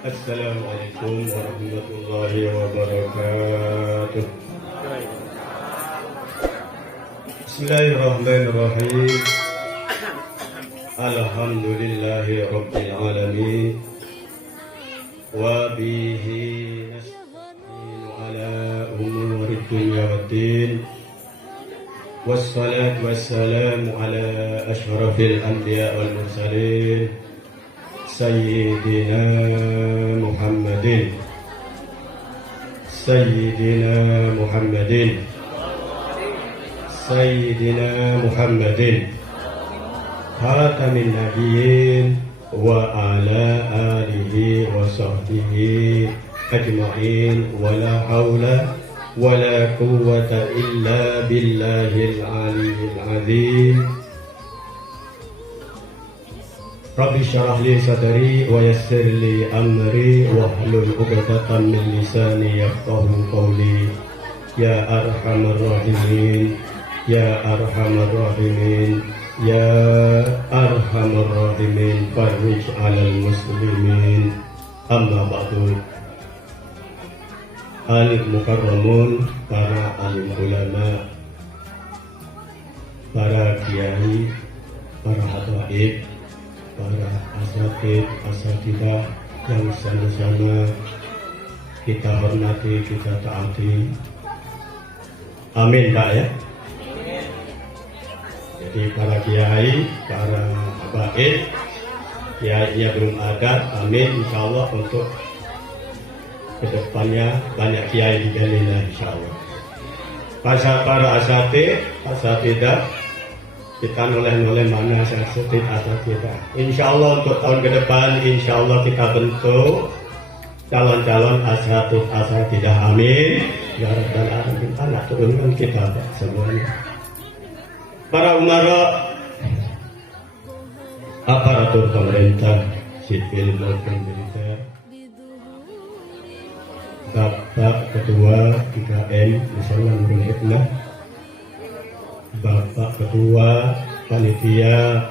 Assalamualaikum warahmatullahi wabarakatuh. Bismillahirrahmanirrahim. Alhamdulillahi rabbil alamin. Wa bihi nasta'inu ala umuri dunya waddin. Wassalatu wassalamu ala asyrafil anbiya wal mursalin Sayyidina Muhammadin Sayyidina Muhammadin Sayyidina Muhammadin Khatamin Nabiyyin wa ala alihi wa sahbihi ajma'in wa la hawla wa la quwwata illa billahil aliyyil azim. Rabbi syarah li sadri wa yassir li amri wahlul 'uqdatam min lisani yafqahu qawli. Ya arhamar rahimin, ya arhamar rahimin, ya arhamar rahimin, farij 'alal muslimin. Amma ba'du. Al-mukarramun, para alim ulama, para kiai, para habaib, para asatidah yang sama-sama kita hormati, kita taati. Amin, Pak ya. Jadi para kiai, para habaib, kiainya belum ada, amin. Insya Allah untuk kedepannya banyak kiai di Galina, insya Allah. Para asatidah, kita noleh-noleh mana sensitif asal kita. Insya Allah untuk tahun ke depan, insya Allah kita bentuk calon-calon asatidah, amin. Ya Rabbal Alamin. Anak turunkan kita semuanya. Para umara, aparatur pemerintah, sipil maupun militer, Bapak Ketua 3M Misalnya Nurul Hikmah, Bapak Ketua Panitia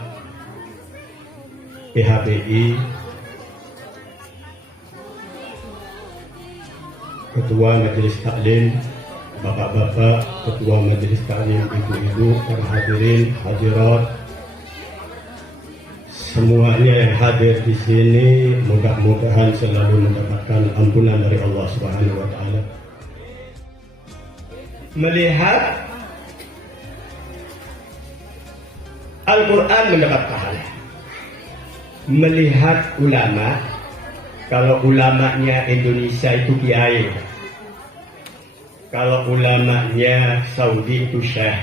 PHBI, Ketua Majelis Taklim, Bapak-bapak, Ketua Majelis Taklim, Ibu-ibu, para hadirin, hadirat, semuanya yang hadir di sini, mudah-mudahan selalu mendapatkan ampunan dari Allah Subhanahu wa Ta'ala. Melihat Al-Quran mendapat pahala. Melihat ulama, kalau ulamanya Indonesia itu kiai, kalau ulamanya Saudi itu syekh,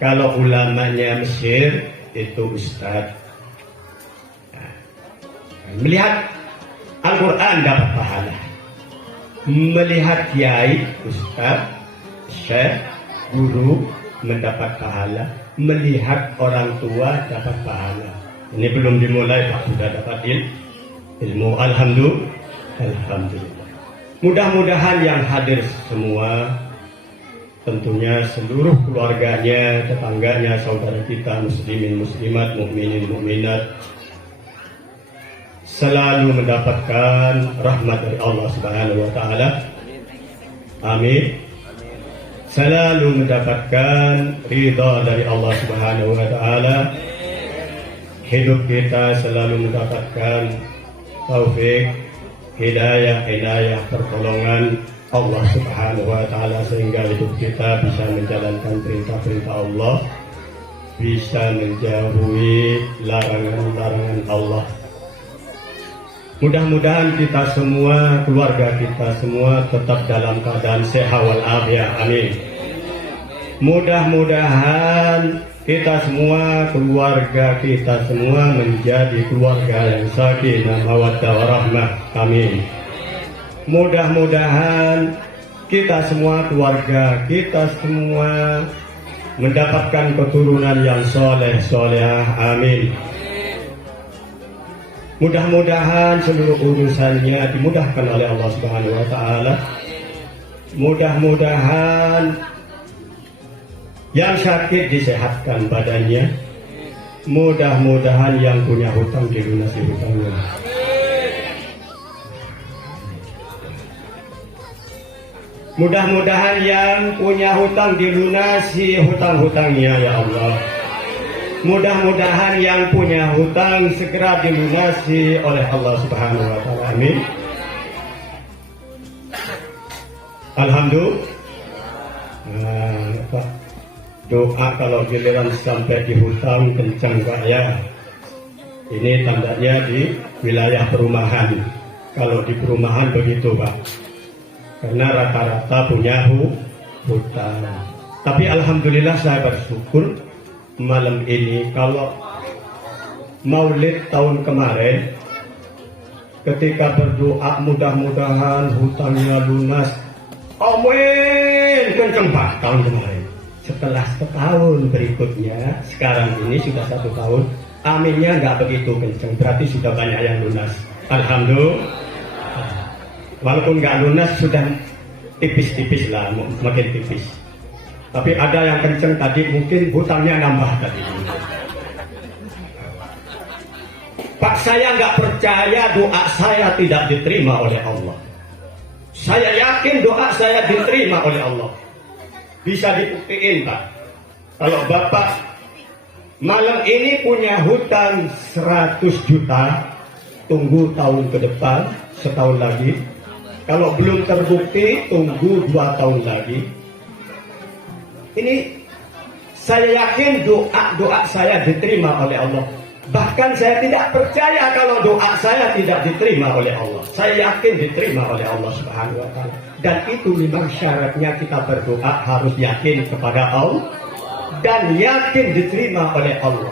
kalau ulamanya Mesir itu ustaz. Melihat Al-Quran dapat pahala. Melihat kiai, ustaz, syekh, guru mendapat pahala. Melihat orang tua dapat pahala. Ini belum dimulai Pak, sudah dapat ilmu. Alhamdulillah. Mudah-mudahan yang hadir semua, tentunya seluruh keluarganya, tetangganya, saudara kita, muslimin, muslimat, mukminin, mukminat, selalu mendapatkan rahmat dari Allah Subhanahu wa Ta'ala. Amin. Selalu mendapatkan ridha dari Allah Subhanahu wa Ta'ala. Hidup kita selalu mendapatkan taufik, hidayah, pertolongan Allah Subhanahu wa Ta'ala, sehingga hidup kita bisa menjalankan perintah-perintah Allah, bisa menjauhi larangan-larangan Allah. Mudah-mudahan kita semua, keluarga kita semua tetap dalam keadaan sehat walafiat. Amin. Mudah-mudahan kita semua, keluarga kita semua menjadi keluarga yang sakinah, mawaddah, warahmah. Amin. Mudah-mudahan kita semua, keluarga kita semua mendapatkan keturunan yang soleh, solehah. Amin. Mudah-mudahan seluruh urusannya dimudahkan oleh Allah Subhanahu wa Ta'ala. Mudah-mudahan yang sakit disehatkan badannya. Mudah-mudahan yang punya hutang dilunasi hutangnya. Mudah-mudahan yang punya hutang dilunasi hutang-hutangnya ya Allah. Mudah-mudahan yang punya hutang segera dilunasi oleh Allah Subhanahu wa taala. Amin. Alhamdulillah. Pak, doa kalau giliran sampai di hutang kencang Pak ya. Ini tandanya di wilayah perumahan. Kalau di perumahan begitu Pak. Karena rata-rata punya hutang. Tapi alhamdulillah saya bersyukur malam ini kalau Maulid tahun kemarin ketika berdoa mudah-mudahan hutangnya lunas. Amin, kenceng Pak tahun kemarin. Setelah setahun berikutnya, sekarang ini sudah 1 tahun, aminnya nggak begitu kenceng. Berarti sudah banyak yang lunas. Alhamdulillah. Walaupun nggak lunas sudah tipis-tipis lah, makin tipis. Tapi ada yang kenceng tadi, mungkin hutangnya nambah tadi. Pak, saya nggak percaya doa saya tidak diterima oleh Allah. Saya yakin doa saya diterima oleh Allah. Bisa dibuktiin Pak. Kalau Bapak malam ini punya hutang 100 juta, tunggu tahun ke depan, setahun lagi. Kalau belum terbukti, tunggu 2 tahun lagi. Ini saya yakin doa saya diterima oleh Allah. Bahkan saya tidak percaya kalau doa saya tidak diterima oleh Allah. Saya yakin diterima oleh Allah Subhanahu wa taala. Dan itu memang syaratnya kita berdoa harus yakin kepada Allah dan yakin diterima oleh Allah.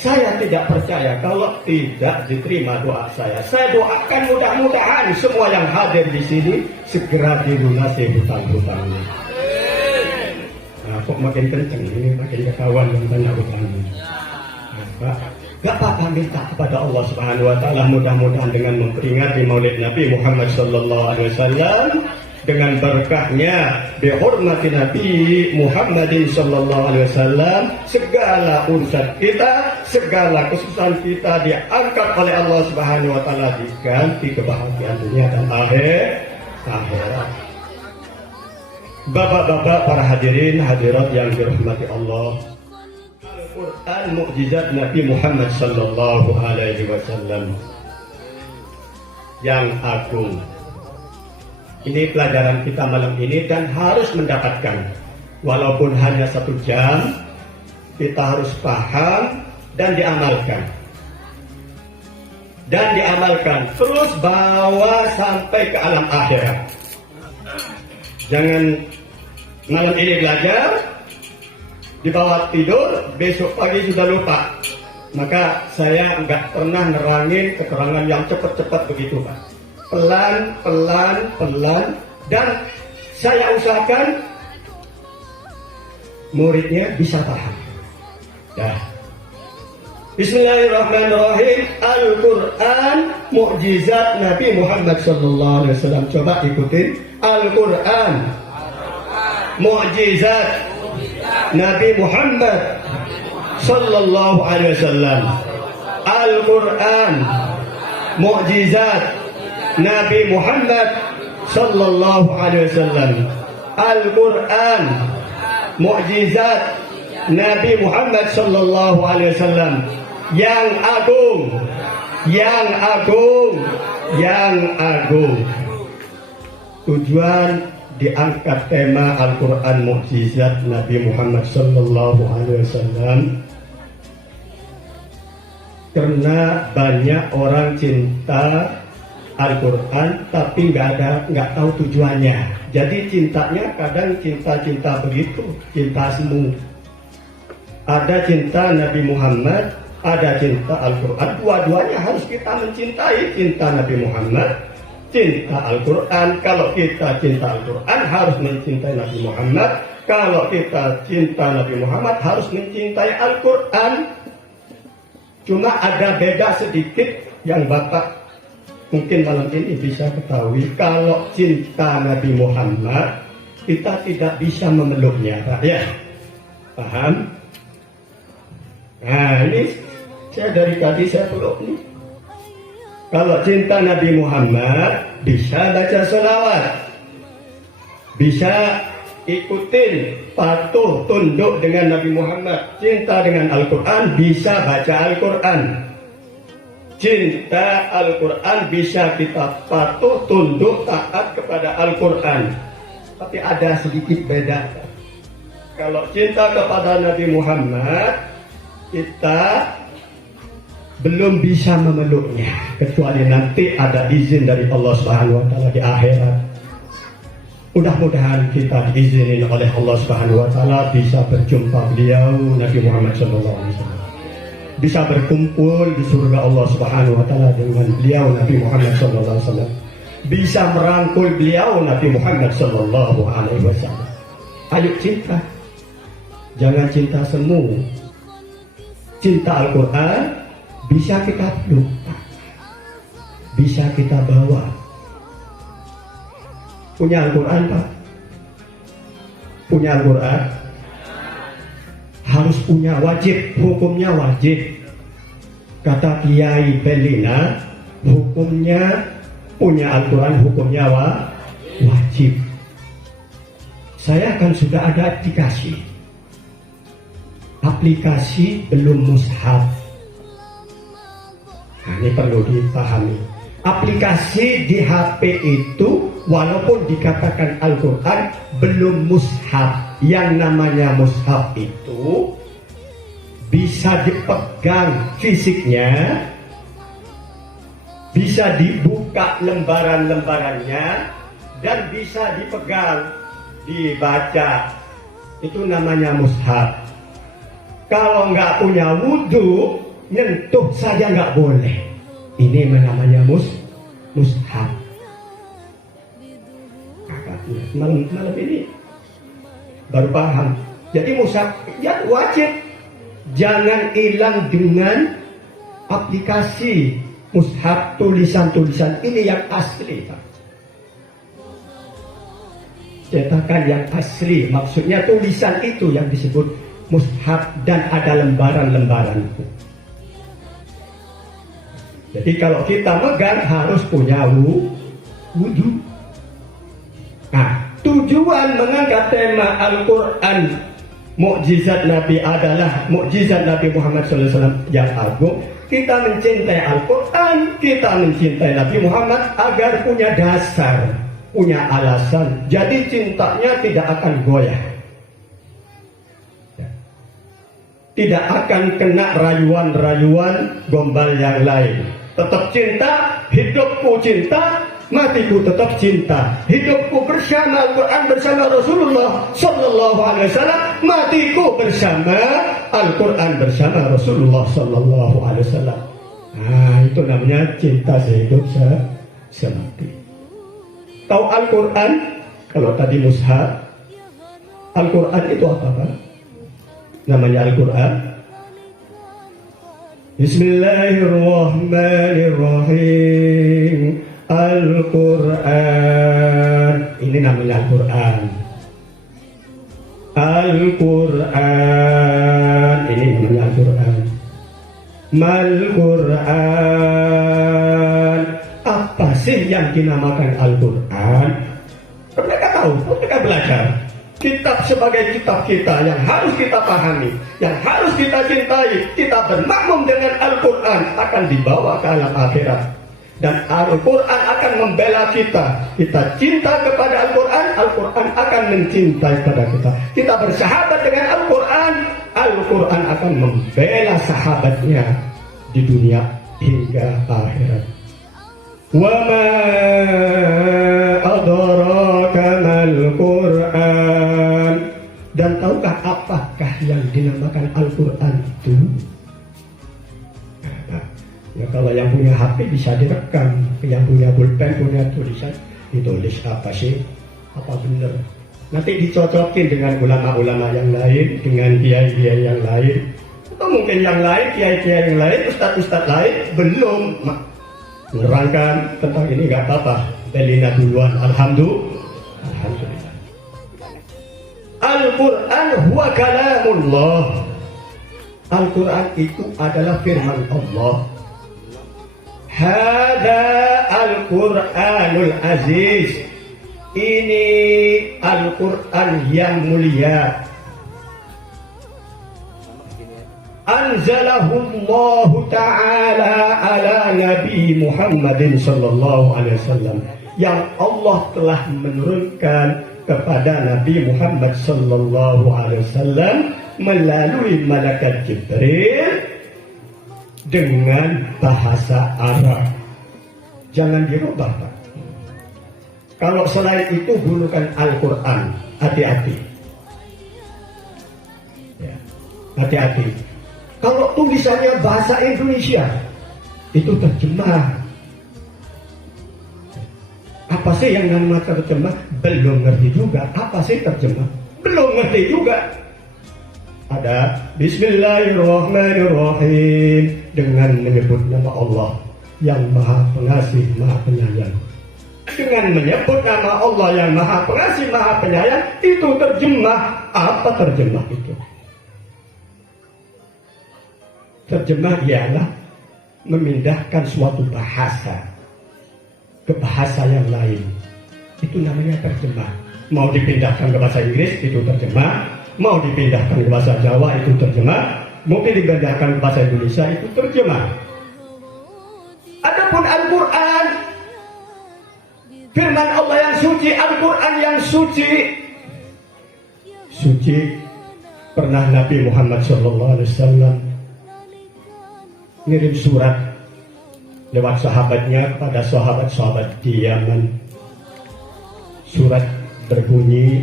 Saya tidak percaya kalau tidak diterima doa saya. Saya doakan mudah-mudahan semua yang hadir di sini segera dilunasi hutang-hutangnya. Nah, kok makin kenceng ini, makin ketahuan yang banyak hutangnya. Nah, gak apa-apa minta kepada Allah Subhanahu wa taala, mudah-mudahan dengan memperingati Maulid Nabi Muhammad sallallahu alaihi wasallam dengan berkahnya dihormati Nabi Muhammadin sallallahu alaihi wasallam, segala urusan kita, segala kesusahan kita diangkat oleh Allah Subhanahu wa taala, diganti kebahagiaan dunia dan akhirat. Bapak-bapak, para hadirin hadirat yang dirahmati Allah, Al-Quran mukjizat Nabi Muhammad sallallahu alaihi wasallam yang agung. Ini pelajaran kita malam ini dan harus mendapatkan. Walaupun hanya 1 jam, kita harus paham dan diamalkan. Dan diamalkan, terus bawa sampai ke alam akhirat. Jangan malam ini belajar, dibawa tidur, besok pagi sudah lupa. Maka saya nggak pernah nerangin keterangan yang cepat-cepat begitu Pak. Pelan, dan saya usahakan muridnya bisa paham. Dah. Bismillahirrahmanirrahim. Al-Quran mukjizat Nabi Muhammad sallallahu alaihi wasallam. Coba ikutin. Al-Quran mukjizat Nabi Muhammad sallallahu alaihi wasallam. Al-Quran mukjizat Nabi Muhammad sallallahu alaihi wasallam. Al-Quran mukjizat Nabi Muhammad sallallahu alaihi wasallam yang agung, yang agung, yang agung. Tujuan diangkat tema Al-Quran mukjizat Nabi Muhammad sallallahu alaihi wasallam karena banyak orang cinta Al-Quran tapi nggak tahu tujuannya. Jadi cintanya kadang cinta begitu, cinta semu. Ada cinta Nabi Muhammad, ada cinta Al-Quran. Dua-duanya harus kita mencintai. Cinta Nabi Muhammad, cinta Al-Quran. Kalau kita cinta Al-Quran harus mencintai Nabi Muhammad. Kalau kita cinta Nabi Muhammad harus mencintai Al-Quran. Cuma ada beda sedikit yang Bapak mungkin malam ini bisa ketahui. Kalau cinta Nabi Muhammad, kita tidak bisa memeluknya, Pak ya. Paham? Nah ini saya dari tadi saya peluk nih. Kalau cinta Nabi Muhammad bisa baca sholawat. bisa ikutin, patuh, tunduk dengan Nabi Muhammad, cinta dengan Al-Quran, bisa baca Al-Quran. Cinta Al-Quran bisa kita patuh, tunduk, taat kepada Al-Quran. Tapi ada sedikit beda. Kalau cinta kepada Nabi Muhammad, kita belum bisa memeluknya, kecuali nanti ada izin dari Allah Subhanahu wa Ta'ala di akhirat. Mudah-mudahan kita diizinin oleh Allah Subhanahu wa Ta'ala bisa berjumpa beliau Nabi Muhammad SAW, bisa berkumpul di surga Allah Subhanahu wa Ta'ala dengan beliau Nabi Muhammad SAW, bisa merangkul beliau Nabi Muhammad SAW. Ayo cinta, jangan cinta semu. Cinta Al-Quran bisa kita peluk, bisa kita bawa. Punya Al-Quran, Pak? Punya Al-Quran? Harus punya, wajib, hukumnya wajib. Kata Kiai Belina, hukumnya punya Al-Quran, hukumnya wajib. Saya kan sudah ada aplikasi belum mushaf. Nah, ini perlu dipahami. Aplikasi di HP itu walaupun dikatakan Al-Quran belum mushaf. Yang namanya mushaf itu bisa dipegang fisiknya, bisa dibuka lembaran-lembarannya, dan bisa dipegang, dibaca. Itu namanya mushaf. Kalau nggak punya wudhu, nyentuh saja nggak boleh. Ini namanya mushaf. Malam ini baru paham. Jadi mushaf ya wajib. Jangan hilang dengan aplikasi mushaf, tulisan-tulisan ini yang asli, Pak. Cetakan yang asli, maksudnya tulisan itu yang disebut mushaf, dan ada lembaran-lembaran. Jadi kalau kita megang harus punya wudhu. Nah, tujuan mengangkat tema Al-Quran, mukjizat Nabi adalah mukjizat Nabi Muhammad SAW yang agung. Kita mencintai Al-Quran, kita mencintai Nabi Muhammad agar punya dasar, punya alasan. Jadi cintanya tidak akan goyah, tidak akan kena rayuan-rayuan gombal yang lain. Tetap cinta, hidupku cinta, matiku tetap cinta. Hidupku bersama Al-Quran, bersama Rasulullah Sallallahu Alaihi Wasallam. Matiku bersama Al-Quran, bersama Rasulullah Sallallahu Alaihi Wasallam. Nah, itu namanya cinta sehidup semati. Tahu Al-Quran? Kalau tadi mushaf, Al-Quran itu apa, Pak? Namanya Al-Quran. Bismillahirrahmanirrahim. Al-Quran. Ini namanya Al-Quran. Al-Quran. Ini namanya Al-Quran. Mal-Quran. Apa sih yang dinamakan Al-Quran? Mereka tahu, mereka belajar. Kitab sebagai kitab kita yang harus kita pahami, yang harus kita cintai. Kita bermakmum dengan Al-Quran akan dibawa ke alam akhirat, dan Al-Quran akan membela kita. Kita cinta kepada Al-Quran, Al-Quran akan mencintai kepada kita. Kita bersahabat dengan Al-Quran, Al-Quran akan membela sahabatnya di dunia hingga akhirat. Wa ma adraka mal Quran. Dan tahukah apakah yang dinamakan Al-Quran itu? Ya, kalau yang punya HP bisa direkam, yang punya pulpen, punya tulisan, ditulis apa sih? Apa benar? Nanti dicocokin dengan ulama-ulama yang lain, dengan kiai-kiai yang lain, atau mungkin yang lain, kiai-kiai yang lain, ustadz-ustadz lain belum menerangkan tentang ini. Nggak apa-apa, Belina duluan. Alhamdulillah. Al-Quran huwa kalamullah. Al-Quran itu adalah firman Allah. Hada Al-Quranul Aziz. ini Al-Quran yang mulia. Anzalahullahu ta'ala ala Nabi Muhammadin sallallahu alaihi wasallam, yang Allah telah menurunkan kepada Nabi Muhammad sallallahu alaihi wasallam melalui malaikat Jibril dengan bahasa Arab. Jangan dirubah, Pak. Kalau selain itu gunakan Al-Quran, hati-hati. Ya, hati-hati. Kalau tulisannya bahasa Indonesia, itu terjemah. Apa sih yang namanya terjemah? Belum ngerti juga. Apa sih terjemah? Belum ngerti juga. Ada Bismillahirrahmanirrahim, dengan menyebut nama Allah yang Maha Pengasih, Maha Penyayang. Dengan menyebut nama Allah yang Maha Pengasih, Maha Penyayang, itu terjemah. Apa terjemah itu? Terjemah ialah memindahkan suatu bahasa ke bahasa yang lain. Itu namanya terjemah. Mau dipindahkan ke bahasa Inggris, itu terjemah. Mau dipindahkan ke bahasa Jawa, itu terjemah. Mungkin dipindahkan ke bahasa Indonesia, itu terjemah. Adapun Al-Quran, firman Allah yang suci, Al-Quran yang suci. Suci. Pernah Nabi Muhammad SAW ngirim surat lewat sahabatnya kepada sahabat-sahabat di Yaman. Surat berbunyi,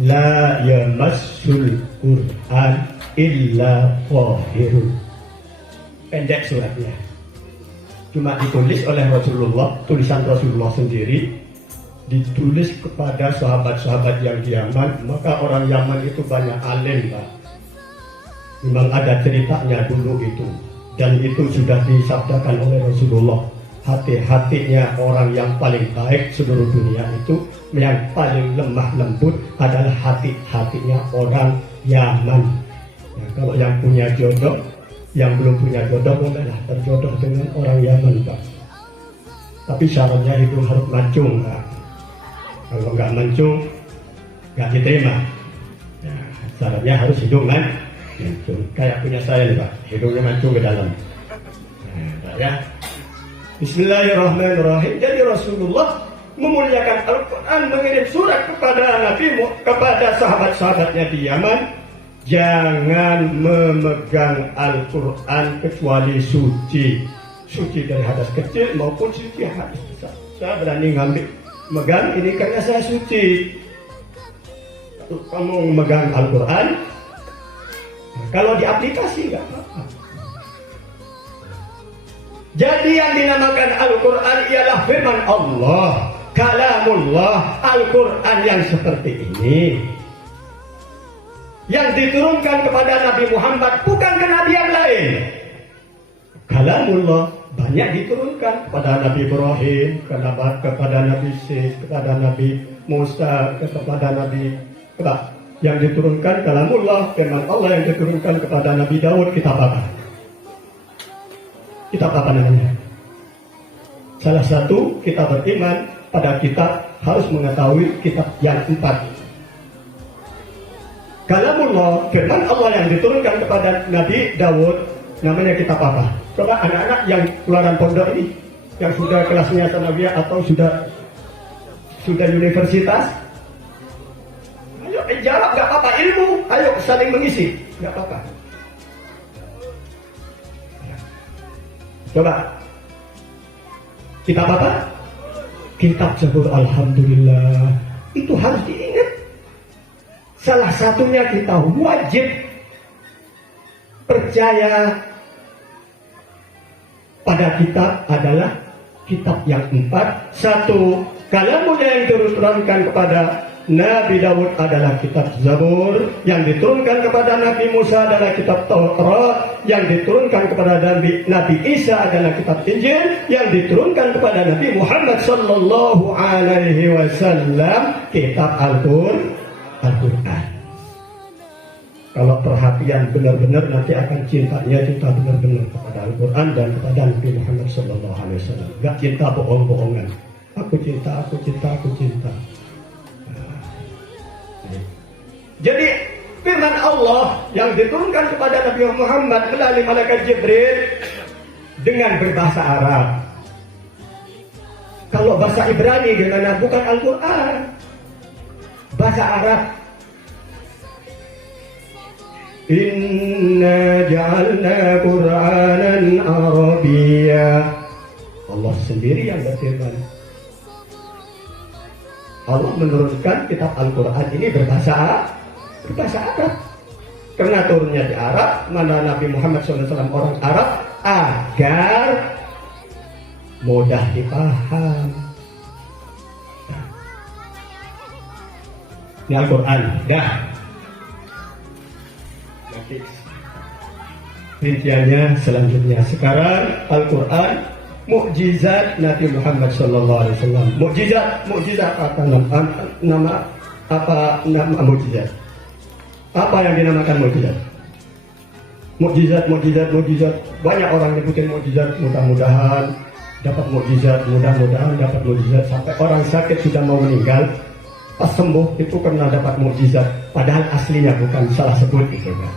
La yamassul Qur'an illa tahirun. Pendek suratnya, cuma ditulis oleh Rasulullah, tulisan Rasulullah sendiri, ditulis kepada sahabat-sahabat yang di Yaman. Maka orang Yaman itu banyak alim, Pak. Memang ada ceritanya dulu itu, dan itu sudah disabdakan oleh Rasulullah. Hati-hatinya orang yang paling baik seluruh dunia itu, yang paling lemah lembut adalah hati-hatinya orang Yaman. Nah, kalau yang punya jodoh, yang belum punya jodoh bolehlah terjodoh dengan orang Yaman, Pak. Tapi syaratnya itu harus mancung, Pak. Kalau nggak mancung, nggak diterima. Nah, syaratnya harus hidung kan? Kayak punya saya nih, Pak, hidungnya mancung ke dalam. Nah, ya. Bismillahirrahmanirrahim. Jadi Rasulullah memuliakan Al-Quran, mengirim surat kepada sahabat-sahabatnya di Yaman. Jangan memegang Al-Quran kecuali suci. Suci dari hadas kecil maupun suci hadas besar. Saya berani ngambil megang ini karena saya suci. Kamu memegang Al-Quran, kalau di aplikasi nggak apa-apa. Jadi yang dinamakan Al-Quran ialah firman Allah, kalamullah. Al-Quran yang seperti ini, yang diturunkan kepada Nabi Muhammad, bukan ke Nabi yang lain. Kalamullah banyak diturunkan kepada Nabi Ibrahim, kepada Nabi Syekh, kepada Nabi Musa, kepada Nabi yang diturunkan kalamullah, firman Allah yang diturunkan kepada Nabi Daud. Kitab apa? Kitab apa namanya? Salah satu kita beriman pada kitab, harus mengetahui kitab yang 4. Kalamullah, firman Allah yang diturunkan kepada Nabi Daud, namanya kitab apa? Coba anak-anak yang keluaran pondok ini, yang sudah kelasnya sanawiyah atau sudah universitas, ayo jawab, nggak apa-apa, ilmu, ayo saling mengisi, nggak apa-apa. Coba, kitab apa? Kitab Zabur. Alhamdulillah, itu harus diingat. Salah satunya kita wajib percaya pada kitab adalah kitab yang 4. Satu, kalamullah yang diturunkan kepada Nabi Daud adalah kitab Zabur, yang diturunkan kepada Nabi Musa adalah kitab Taurat, yang diturunkan kepada Nabi Isa adalah kitab Injil, yang diturunkan kepada Nabi Muhammad sallallahu alaihi wasallam kitab Al-Quran. Kalau perhatian benar-benar, nanti akan cintanya cinta benar-benar kepada Al-Quran dan kepada Nabi Muhammad sallallahu alaihi wasallam. Enggak cinta bohong-bohongan. Aku cinta, aku cinta, aku cinta. Jadi firman Allah yang diturunkan kepada Nabi Muhammad melalui malaikat Jibril dengan berbahasa Arab. Kalau bahasa Ibrani gimana? Bukan Al-Quran, bahasa Arab. Inna ja'alna Qur'anan Arabiyya. Allah sendiri yang berfirman. Allah menurunkan kitab Al-Quran ini berbahasa Arab. Karena turunnya di Arab, mana Nabi Muhammad SAW orang Arab, agar mudah dipaham. Ini Al-Quran, dah. Nanti rinciannya selanjutnya. Sekarang Al-Quran, mukjizat Nabi Muhammad SAW. Mukjizat apa nama mukjizat? Apa yang dinamakan mukjizat? Mukjizat. Banyak orang nyebutin mukjizat. Mudah-mudahan dapat mukjizat, mudah-mudahan dapat mukjizat. Sampai orang sakit sudah mau meninggal, pas sembuh itu karena dapat mukjizat. Padahal aslinya bukan, salah sebut itu kan.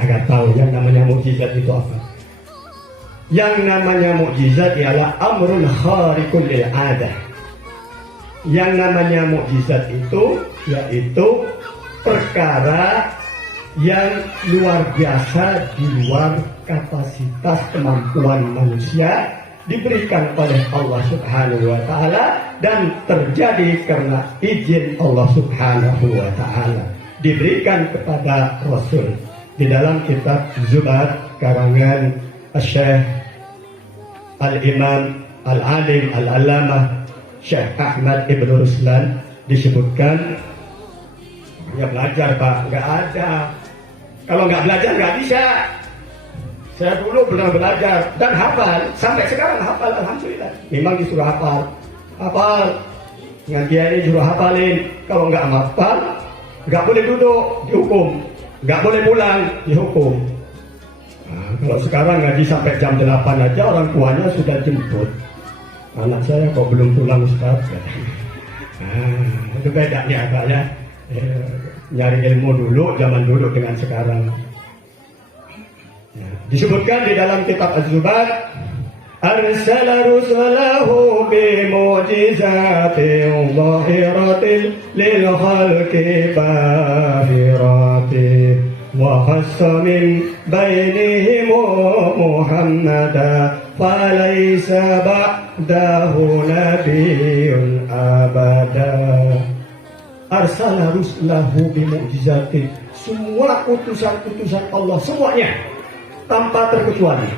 Agar tahu yang namanya mukjizat itu apa. Yang namanya mukjizat ialah amrun khariqun lil adah. Yang namanya mukjizat itu yaitu perkara yang luar biasa di luar kapasitas kemampuan manusia, diberikan oleh Allah Subhanahu wa Ta'ala dan terjadi karena izin Allah Subhanahu wa Ta'ala, diberikan kepada Rasul. Di dalam kitab Zubat karangan Syekh Al-Imam Al-Alim Al-Allamah Syekh Ahmad Ibn Ruslan disebutkan, ya belajar Pak, nggak ada. Kalau nggak belajar nggak bisa. Saya dulu pernah belajar dan hafal, sampai sekarang hafal, alhamdulillah. Memang disuruh hafal. Ngajian ini disuruh hafalin. Kalau nggak hafal, nggak boleh duduk, dihukum. Nggak boleh pulang, dihukum. Nah, kalau sekarang ngaji sampai jam 8 aja orang tuanya sudah jemput. Anak saya kok belum pulang Ustaz? Itu bedanya Pak ya. Nyari ilmu dulu, zaman dulu dengan sekarang. Disebutkan di dalam kitab Az-Zubat, arsala rusulahu bi mu'jizatin zahiratin lil khalqi bahiratin wa khassa min bainihim Muhammadan falaysa ba'dahu nabiyyun abada. Arsala rusulahu bi mu'jizatin. Semua utusan-utusan Allah semuanya tanpa terkecuali,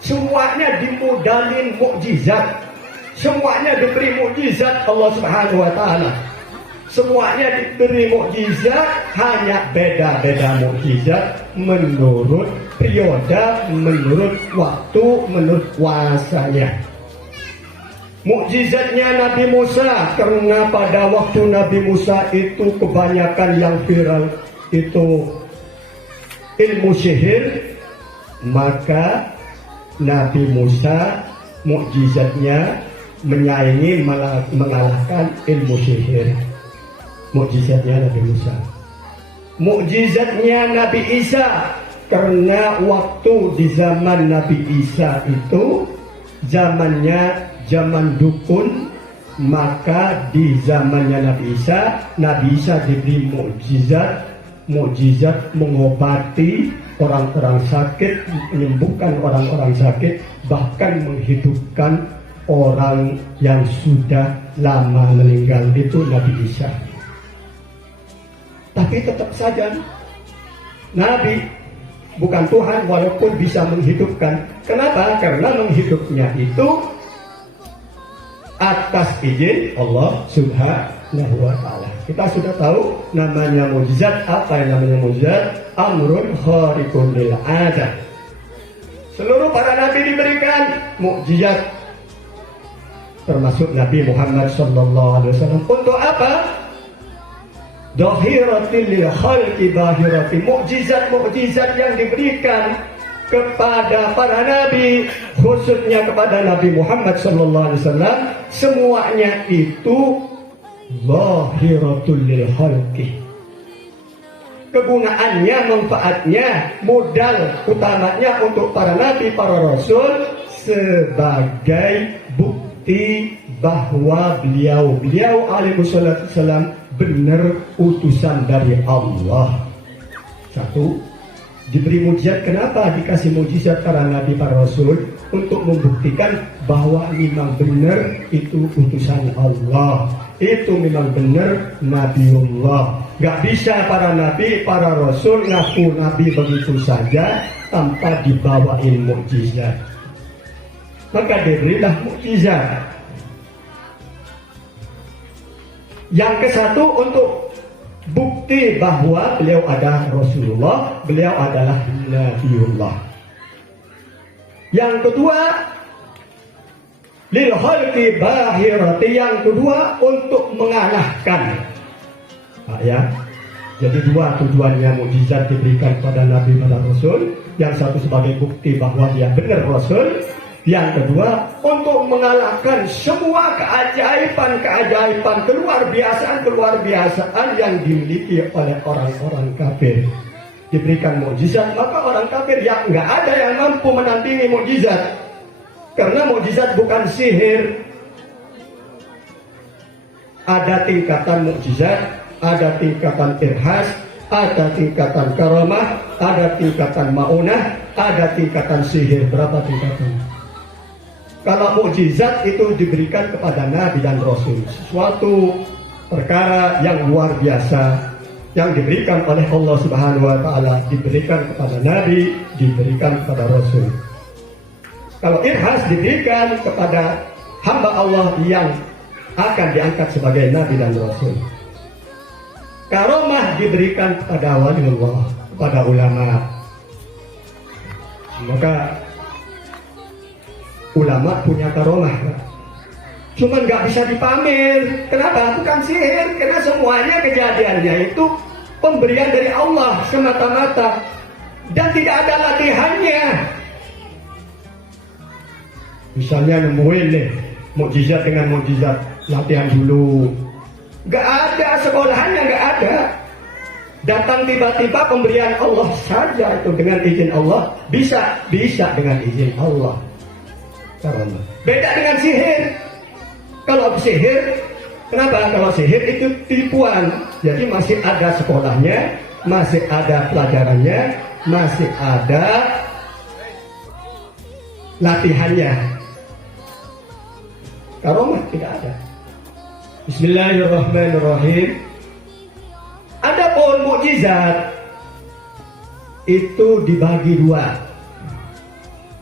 semuanya dimodalin mukjizat, semuanya diberi mukjizat Allah Subhanahu wa Ta'ala, semuanya diberi mukjizat, hanya beda-beda mukjizat menurut periode, menurut waktu, menurut kuasanya. Mukjizatnya Nabi Musa, karena pada waktu Nabi Musa itu kebanyakan yang viral itu ilmu sihir, maka Nabi Musa mukjizatnya menyaingi, mengalahkan ilmu sihir. Mukjizatnya Nabi Musa. Mukjizatnya Nabi Isa, karena waktu di zaman Nabi Isa itu zamannya zaman dukun, maka di zamannya Nabi Isa diberi mukjizat mengobati orang-orang sakit, menyembuhkan orang-orang sakit, bahkan menghidupkan orang yang sudah lama meninggal, itu Nabi Isa. Tapi tetap saja Nabi bukan Tuhan, walaupun bisa menghidupkan. Kenapa? Karena menghidupnya itu atas izin Allah Subhanahu wa Ta'ala. Kita sudah tahu namanya mukjizat. Apa yang namanya mukjizat? Amrun khariqun lil adah. Seluruh para nabi diberikan mukjizat, termasuk Nabi Muhammad SAW. Untuk apa? Dhahiratil lil khalqi bahirati. Mukjizat yang diberikan kepada para nabi, khususnya kepada Nabi Muhammad SAW, semuanya itu zahiratul lil khalqi. Kegunaannya, manfaatnya, modal utamanya untuk para nabi, para rasul sebagai bukti bahwa beliau alaihi wasallam benar utusan dari Allah. Satu, diberi mujizat. Kenapa dikasih mujizat para nabi, para rasul? Untuk membuktikan bahwa memang benar itu utusan Allah, itu memang benar Nabiullah. Gak bisa para nabi, para rasul ngaku nabi begitu saja tanpa dibawain mukjizat. Maka diberilah mukjizat. Yang ke satu, untuk bukti bahwa beliau adalah Rasulullah, beliau adalah Nabiullah. Yang kedua, lil khalqi bahirati. Yang kedua, untuk mengalahkan. Ya, jadi dua tujuannya mukjizat diberikan pada Nabi pada Rasul. Yang satu sebagai bukti bahwa dia benar Rasul. Yang kedua, untuk mengalahkan semua keajaiban keluar biasaan yang dimiliki oleh orang-orang kafir. Diberikan mukjizat, maka orang kafir yang nggak ada yang mampu menandingi mukjizat. Karena mukjizat bukan sihir. Ada tingkatan mukjizat, ada tingkatan irhas, ada tingkatan karamah, ada tingkatan maunah, ada tingkatan sihir. Berapa tingkatan? Kalau mukjizat itu diberikan kepada Nabi dan Rasul, sesuatu perkara yang luar biasa yang diberikan oleh Allah Subhanahu wa Ta'ala, diberikan kepada Nabi, diberikan kepada Rasul. Kalau irhas diberikan kepada hamba Allah yang akan diangkat sebagai Nabi dan Rasul. Karomah diberikan kepada waliullah, kepada ulama. Maka ulama punya karomah, cuman nggak bisa dipamer. Kenapa? Bukan sihir, karena semuanya kejadiannya itu pemberian dari Allah semata-mata dan tidak ada latihannya. Misalnya nemuin nih mukjizat dengan mukjizat, latihan dulu. Nggak ada, sekolahannya nggak ada. Datang tiba-tiba pemberian Allah saja itu dengan izin Allah, bisa dengan izin Allah. Beda dengan sihir. Kalau sihir, kenapa? Kalau sihir itu tipuan. Jadi masih ada sekolahnya, masih ada pelajarannya, masih ada latihannya. Karomah tidak ada. Bismillahirrahmanirrahim. Adapun mukjizat itu dibagi dua.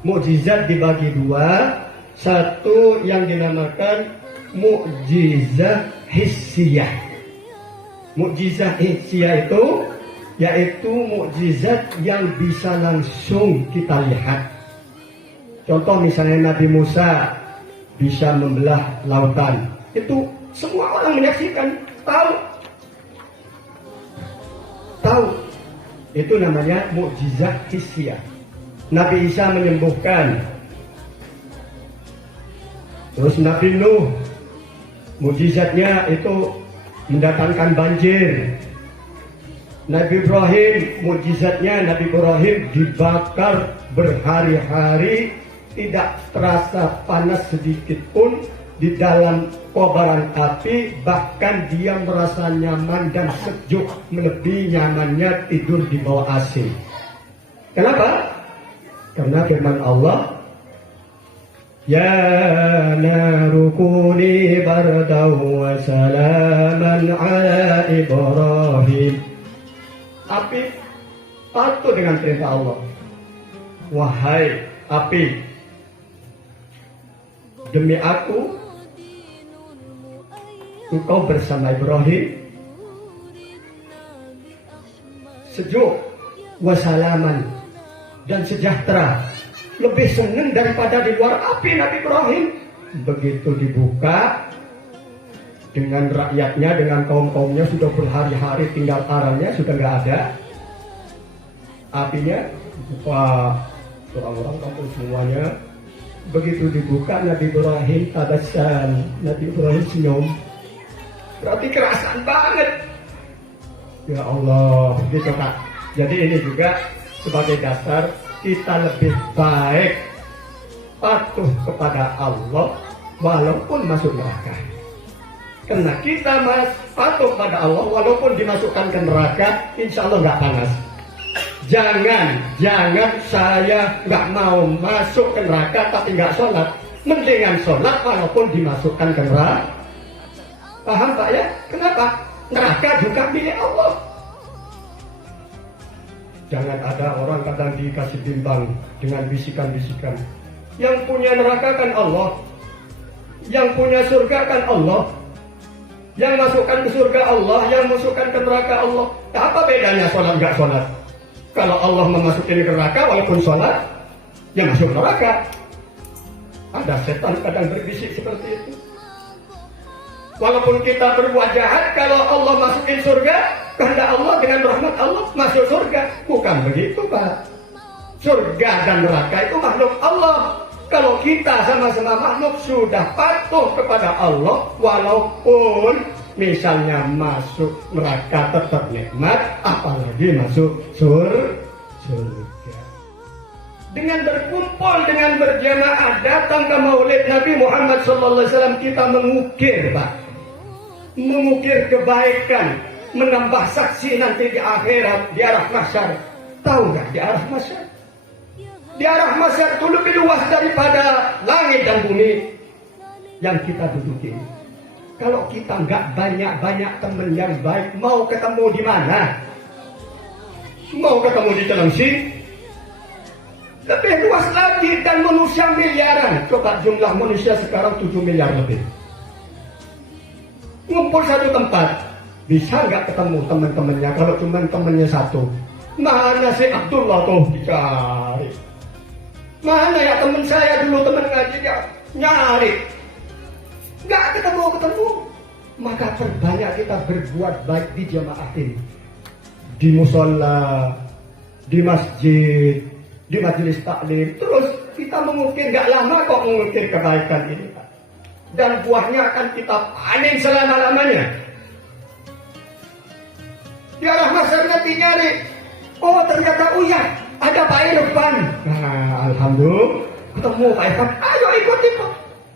Mukjizat dibagi dua. Satu yang dinamakan mukjizat hissiyah. Mukjizat hissiyah itu yaitu mukjizat yang bisa langsung kita lihat. Contoh misalnya Nabi Musa bisa membelah lautan. Itu semua orang menyaksikan, tahu. Itu namanya mukjizat hissiyah. Nabi Isa menyembuhkan. Terus Nabi Nuh, mukjizatnya itu mendatangkan banjir. Nabi Ibrahim, mukjizatnya Nabi Ibrahim dibakar berhari-hari, tidak terasa panas sedikit pun di dalam kobaran api, bahkan dia merasa nyaman dan sejuk, lebih nyamannya tidur di bawah AC. Kenapa? Karena firman Allah, ya narukuni bardaw wa salaman ala Ibrahim. Api patuh dengan perintah Allah. Wahai api, demi aku, engkau bersama Ibrahim sejuk, wasalaman, dan sejahtera, lebih senang daripada di luar api. Nabi Ibrahim begitu dibuka dengan rakyatnya, dengan kaum-kaumnya, sudah berhari-hari tinggal arahnya sudah nggak ada, apinya Orang-orang kampung semuanya. Begitu dibuka Nabi Ibrahim tabassam, Nabi Ibrahim senyum. Berarti kerasan banget. Ya Allah, gitu Pak. Jadi ini juga sebagai dasar kita lebih baik patuh kepada Allah walaupun masuk neraka. Karena kita patuh pada Allah walaupun dimasukkan ke neraka, insya Allah nggak panas. Jangan saya nggak mau masuk ke neraka tapi nggak sholat. Mendingan sholat walaupun dimasukkan ke neraka. Paham Pak ya? Kenapa? Neraka juga milik Allah. Jangan ada orang kadang dikasih bimbang dengan bisikan-bisikan. Yang punya neraka kan Allah. Yang punya surga kan Allah. Yang masukkan ke surga Allah, yang masukkan ke neraka Allah. Apa bedanya sholat nggak sholat? Kalau Allah memasukin ke neraka walaupun sholat, ya masuk neraka. Ada setan kadang berbisik seperti itu. Walaupun kita berbuat jahat, kalau Allah masukin surga, kehendak Allah dengan rahmat Allah masuk surga. Bukan begitu Pak. Surga dan neraka itu makhluk Allah. Kalau kita sama-sama makhluk sudah patuh kepada Allah, walaupun misalnya masuk neraka tetap nikmat, apalagi masuk surga. Dengan berkumpul, dengan berjamaah datang ke Maulid Nabi Muhammad SAW, kita mengukir Pak, mengukir kebaikan, menambah saksi nanti di akhirat, di arah mahsyar. Tahu nggak di arah mahsyar? Di arah mahsyar itu lebih luas daripada langit dan bumi yang kita duduki. Kalau kita nggak banyak-banyak teman yang baik, mau ketemu di mana? Mau ketemu di Telengsi? Lebih luas lagi, dan manusia miliaran. Coba jumlah manusia sekarang 7 miliar lebih. Ngumpul satu tempat, bisa nggak ketemu teman-temannya? Kalau cuma temannya satu, mana si Abdullah tuh dicari? Mana ya teman saya dulu, teman ngaji ya, nyari. Nggak ketemu. Maka perbanyak kita berbuat baik di jamaah ini, di musola, di masjid, di majelis taklim. Terus kita mengukir, nggak lama kok mengukir kebaikan ini Pak. Dan buahnya akan kita panen selama-lamanya. Di arah mahsyar nanti nyari, oh ternyata ya ada Pak Irfan. Nah, alhamdulillah ketemu Pak Irfan. Ayo ikut.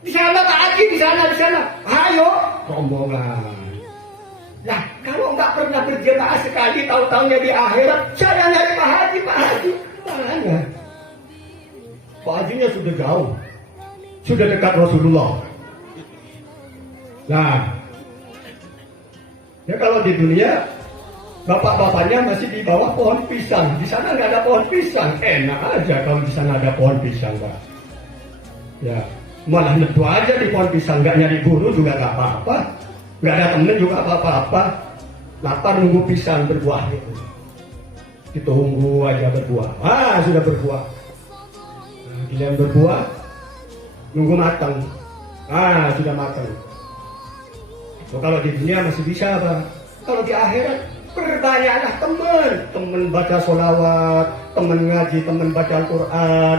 Di sana Pak Haji, di sana. Ayo, rombongan. Nah, kalau nggak pernah berjamaah sekali, tahu-tahunya di akhirat, saya nyari Pak Haji. Mana? Pak Hajinya sudah jauh, sudah dekat Rasulullah. Nah, ya kalau di dunia, bapak-bapaknya masih di bawah pohon pisang. Di sana nggak ada pohon pisang. Enak aja kalau di sana ada pohon pisang, Pak. Ya, malah nedu aja di pohon pisang, nggak nyari guru juga nggak apa-apa, nggak ada temen juga apa-apa. Lapar nunggu pisang berbuah gitu. Ditunggu aja berbuah. Sudah berbuah. Nah, giliran berbuah, nunggu matang. Sudah matang. Kalau di dunia masih bisa, Pak. Kalau di akhirat, perbanyaklah teman baca sholawat, teman ngaji, teman baca Al-Quran.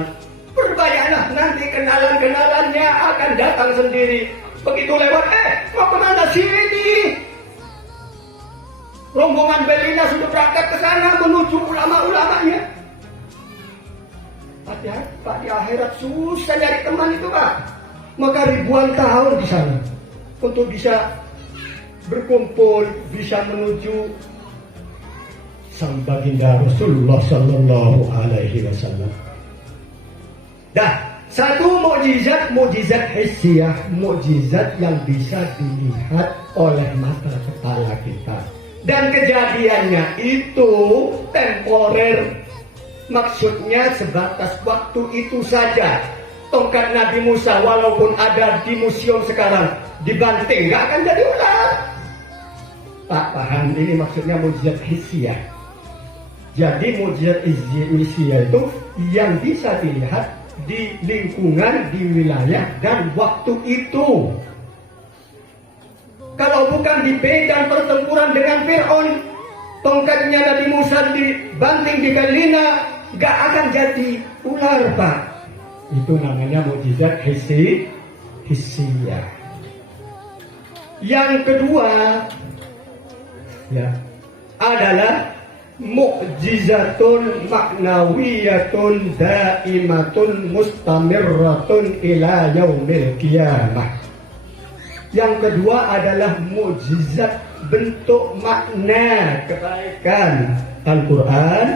Perbanyaklah, nanti kenalan-kenalannya akan datang sendiri. Begitu lewat, mau kemana sini? Rombongan Belina sudah berangkat ke sana menuju ulama-ulamanya. Hati-hati Pak, di akhirat susah nyari teman itu Pak. Maka ribuan tahun di sana untuk bisa berkumpul, bisa menuju sang baginda Rasulullah Sallallahu Alaihi Wasallam. Satu mukjizat hissiyah, mukjizat yang bisa dilihat oleh mata kepala kita. Dan kejadiannya itu temporer, maksudnya sebatas waktu itu saja. Tongkat Nabi Musa walaupun ada di museum sekarang, dibanting, nggak akan jadi ular. Pak paham, ini maksudnya mukjizat hissiyah. Jadi mukjizat hissiyah itu yang bisa dilihat di lingkungan, di wilayah dan waktu itu. Kalau bukan di medan pertempuran dengan Fir'aun, tongkatnya Nabi Musa dibanting di Galina, nggak akan jadi ular, Pak. Itu namanya mukjizat hissiyah. Yang kedua ya adalah mukjizatun maknawiyatun daimatun mustamirratun ila yaumil qiyamah. Yang kedua adalah mukjizat bentuk makna kebaikan Al-Quran,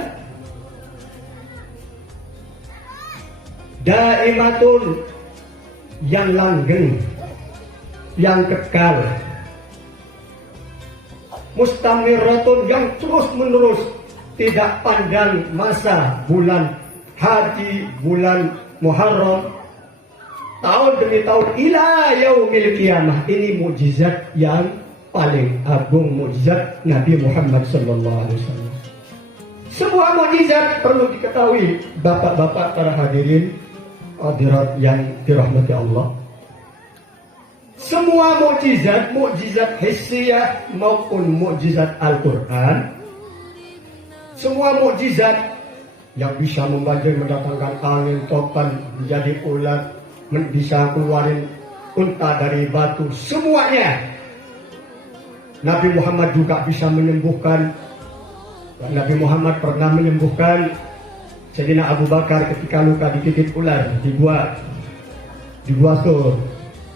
daimatun yang langgeng, yang kekal, mustamirratun yang terus menerus, tidak pandang masa, bulan haji, bulan Muharram, tahun demi tahun, ila yaumil qiyamah. Ini mukjizat yang paling agung, mukjizat Nabi Muhammad SAW. Sebuah mukjizat perlu diketahui bapak-bapak para hadirin hadirat yang dirahmati Allah. Semua mukjizat, mukjizat hissiyah maupun mukjizat Al-Quran, semua mukjizat yang bisa membanjir, mendatangkan angin, topan, menjadi ular, bisa keluarin unta dari batu, semuanya. Nabi Muhammad juga bisa menyembuhkan. Nabi Muhammad pernah menyembuhkan Sayyidina Abu Bakar ketika luka digigit ular di gua Sur,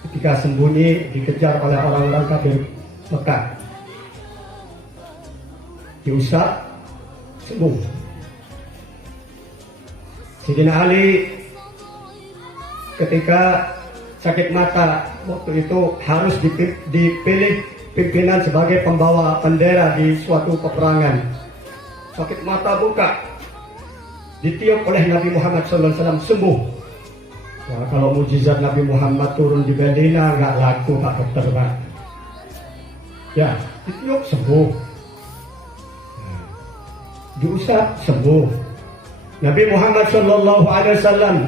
ketika sembunyi dikejar oleh orang-orang kafir Mekah. Diusap, sembuh. Sayyidina Ali ketika sakit mata, waktu itu harus dipilih pimpinan sebagai pembawa bendera di suatu peperangan. Sakit mata buka, ditiup oleh Nabi Muhammad SAW, sembuh. Nah, kalau mujizat Nabi Muhammad turun di Medina nggak laku, Pak Dokter, Pak. Ya, ditiup, sembuh. Nah, diusap, sembuh. Nabi Muhammad SAW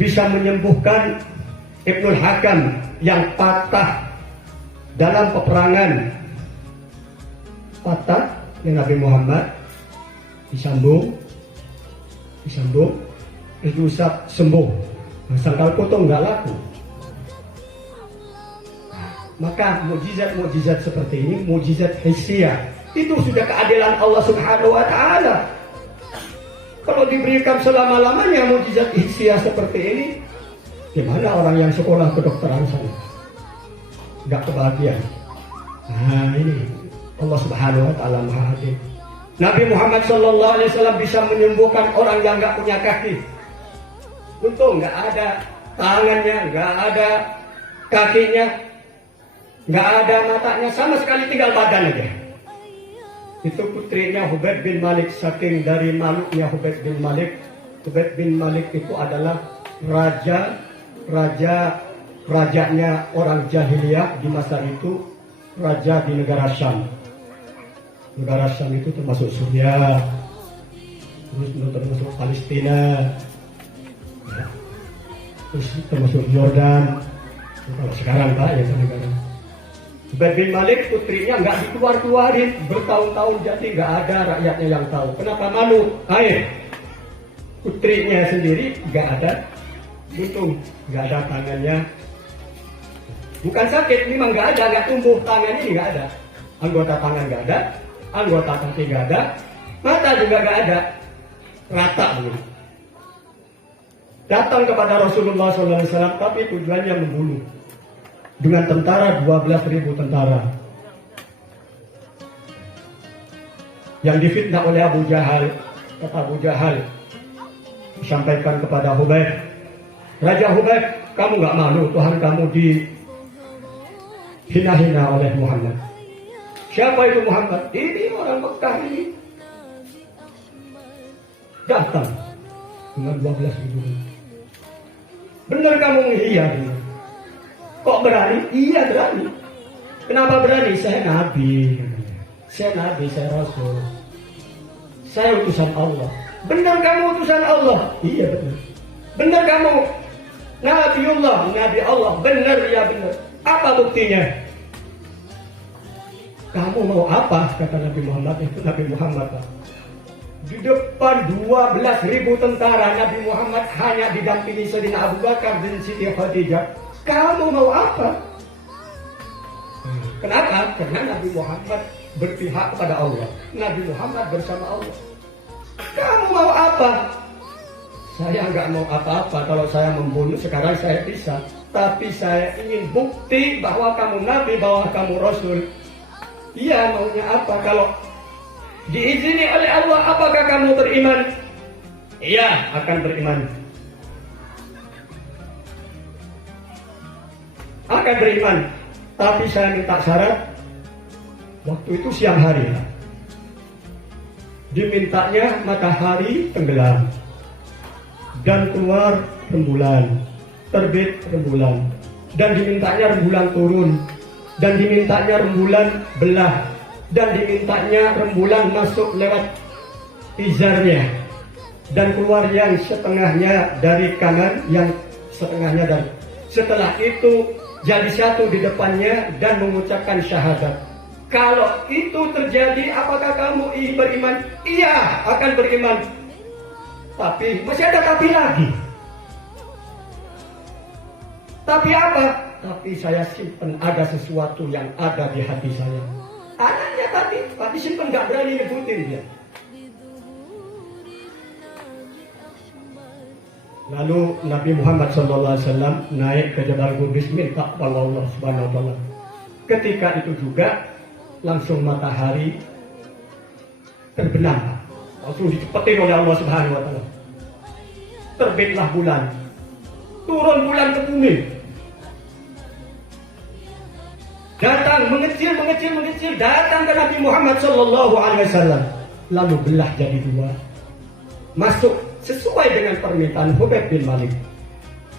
bisa menyembuhkan Ibnul Hakam yang patah dalam peperangan. Patah yang Nabi Muhammad disambung, diusap, sembuh. Sangkal potong nggak laku. Maka mukjizat-mukjizat seperti ini, mukjizat hissiyah, itu sudah keadilan Allah Subhanahu wa Ta'ala. Kalau diberikan selama-lamanya mukjizat hissiyah seperti ini, gimana orang yang sekolah kedokteran sana? Nggak kebahagiaan. Nah, ini Allah Subhanahu wa Ta'ala Maha Adil. Nabi Muhammad SAW bisa menyembuhkan orang yang nggak punya kaki. Untung nggak ada tangannya, nggak ada kakinya, nggak ada matanya, sama sekali tinggal badan aja. Itu putrinya Hubaib bin Malik, saking dari malunya Hubaib bin Malik. Hubaib bin Malik itu adalah rajanya orang jahiliyah di masa itu, raja di negara Syam. Negara Syam itu termasuk Suriah, termasuk Palestina, terus termasuk Yordan. Kalau sekarang Pak ya negara. Hubaib bin Malik putrinya nggak dikeluarin bertahun-tahun, jadi nggak ada rakyatnya yang tahu. Kenapa malu? Putrinya sendiri nggak ada, untung nggak ada tangannya. Bukan sakit, memang nggak ada, nggak tumbuh tangan ini nggak ada. Anggota tangan nggak ada, anggota kaki nggak ada, mata juga nggak ada, rata begitu. Datang kepada Rasulullah SAW, tapi tujuannya membunuh. Dengan tentara 12.000 tentara yang difitnah oleh Abu Jahal. Kata Abu Jahal disampaikan kepada Hubaib, Raja Hubaib, kamu nggak malu Tuhan kamu dihina-hina oleh Muhammad. Siapa itu Muhammad? Ini orang Mekah ini. Datang dengan 12.000. Benar kamu iya dia. Kok berani? Iya berani. Kenapa berani? Saya Nabi. Saya Nabi, saya Rasul. Saya utusan Allah. Benar kamu utusan Allah? Iya benar. Benar kamu Nabiullah, Nabi Allah? Benar, ya benar. Apa buktinya? Kamu mau apa? Kata Nabi Muhammad. Itu Nabi Muhammad, Pak. Di depan 12.000 tentara, Nabi Muhammad hanya didampingi Sayyidina Abu Bakar dan Siti Khadijah. Kamu mau apa? Kenapa? Karena Nabi Muhammad berpihak kepada Allah. Nabi Muhammad bersama Allah. Kamu mau apa? Saya nggak mau apa-apa. Kalau saya membunuh sekarang saya bisa. Tapi saya ingin bukti bahwa kamu Nabi, bahwa kamu Rasul. Iya, maunya apa? Kalau diizini oleh Allah, apakah kamu beriman? Iya, akan beriman. Akan beriman. Tapi saya minta syarat. Waktu itu siang hari. Dimintanya matahari tenggelam dan keluar rembulan, terbit rembulan, dan dimintanya rembulan turun, dan dimintanya rembulan belah, dan dimintanya rembulan masuk lewat izarnya, dan keluar yang setengahnya dari kanan, yang setengahnya dari. Setelah itu jadi satu di depannya dan mengucapkan syahadat. Kalau itu terjadi, apakah kamu beriman? Iya, akan beriman. Tapi masih ada tapi lagi. Tapi apa? Tapi saya simpan ada sesuatu yang ada di hati saya. Anaknya tapi simpan, nggak berani nyebutin dia. Lalu Nabi Muhammad SAW naik ke Jabal Qudus minta kepada Allah Subhanahu Wa Taala. Ketika itu juga langsung matahari terbenam, langsung dicepetin oleh Allah Subhanahu Wa Taala. Terbitlah bulan, turun bulan ke bumi. Datang mengecil, datang ke Nabi Muhammad SAW. Lalu belah jadi dua. Masuk sesuai dengan permintaan Hubayb bin Malik.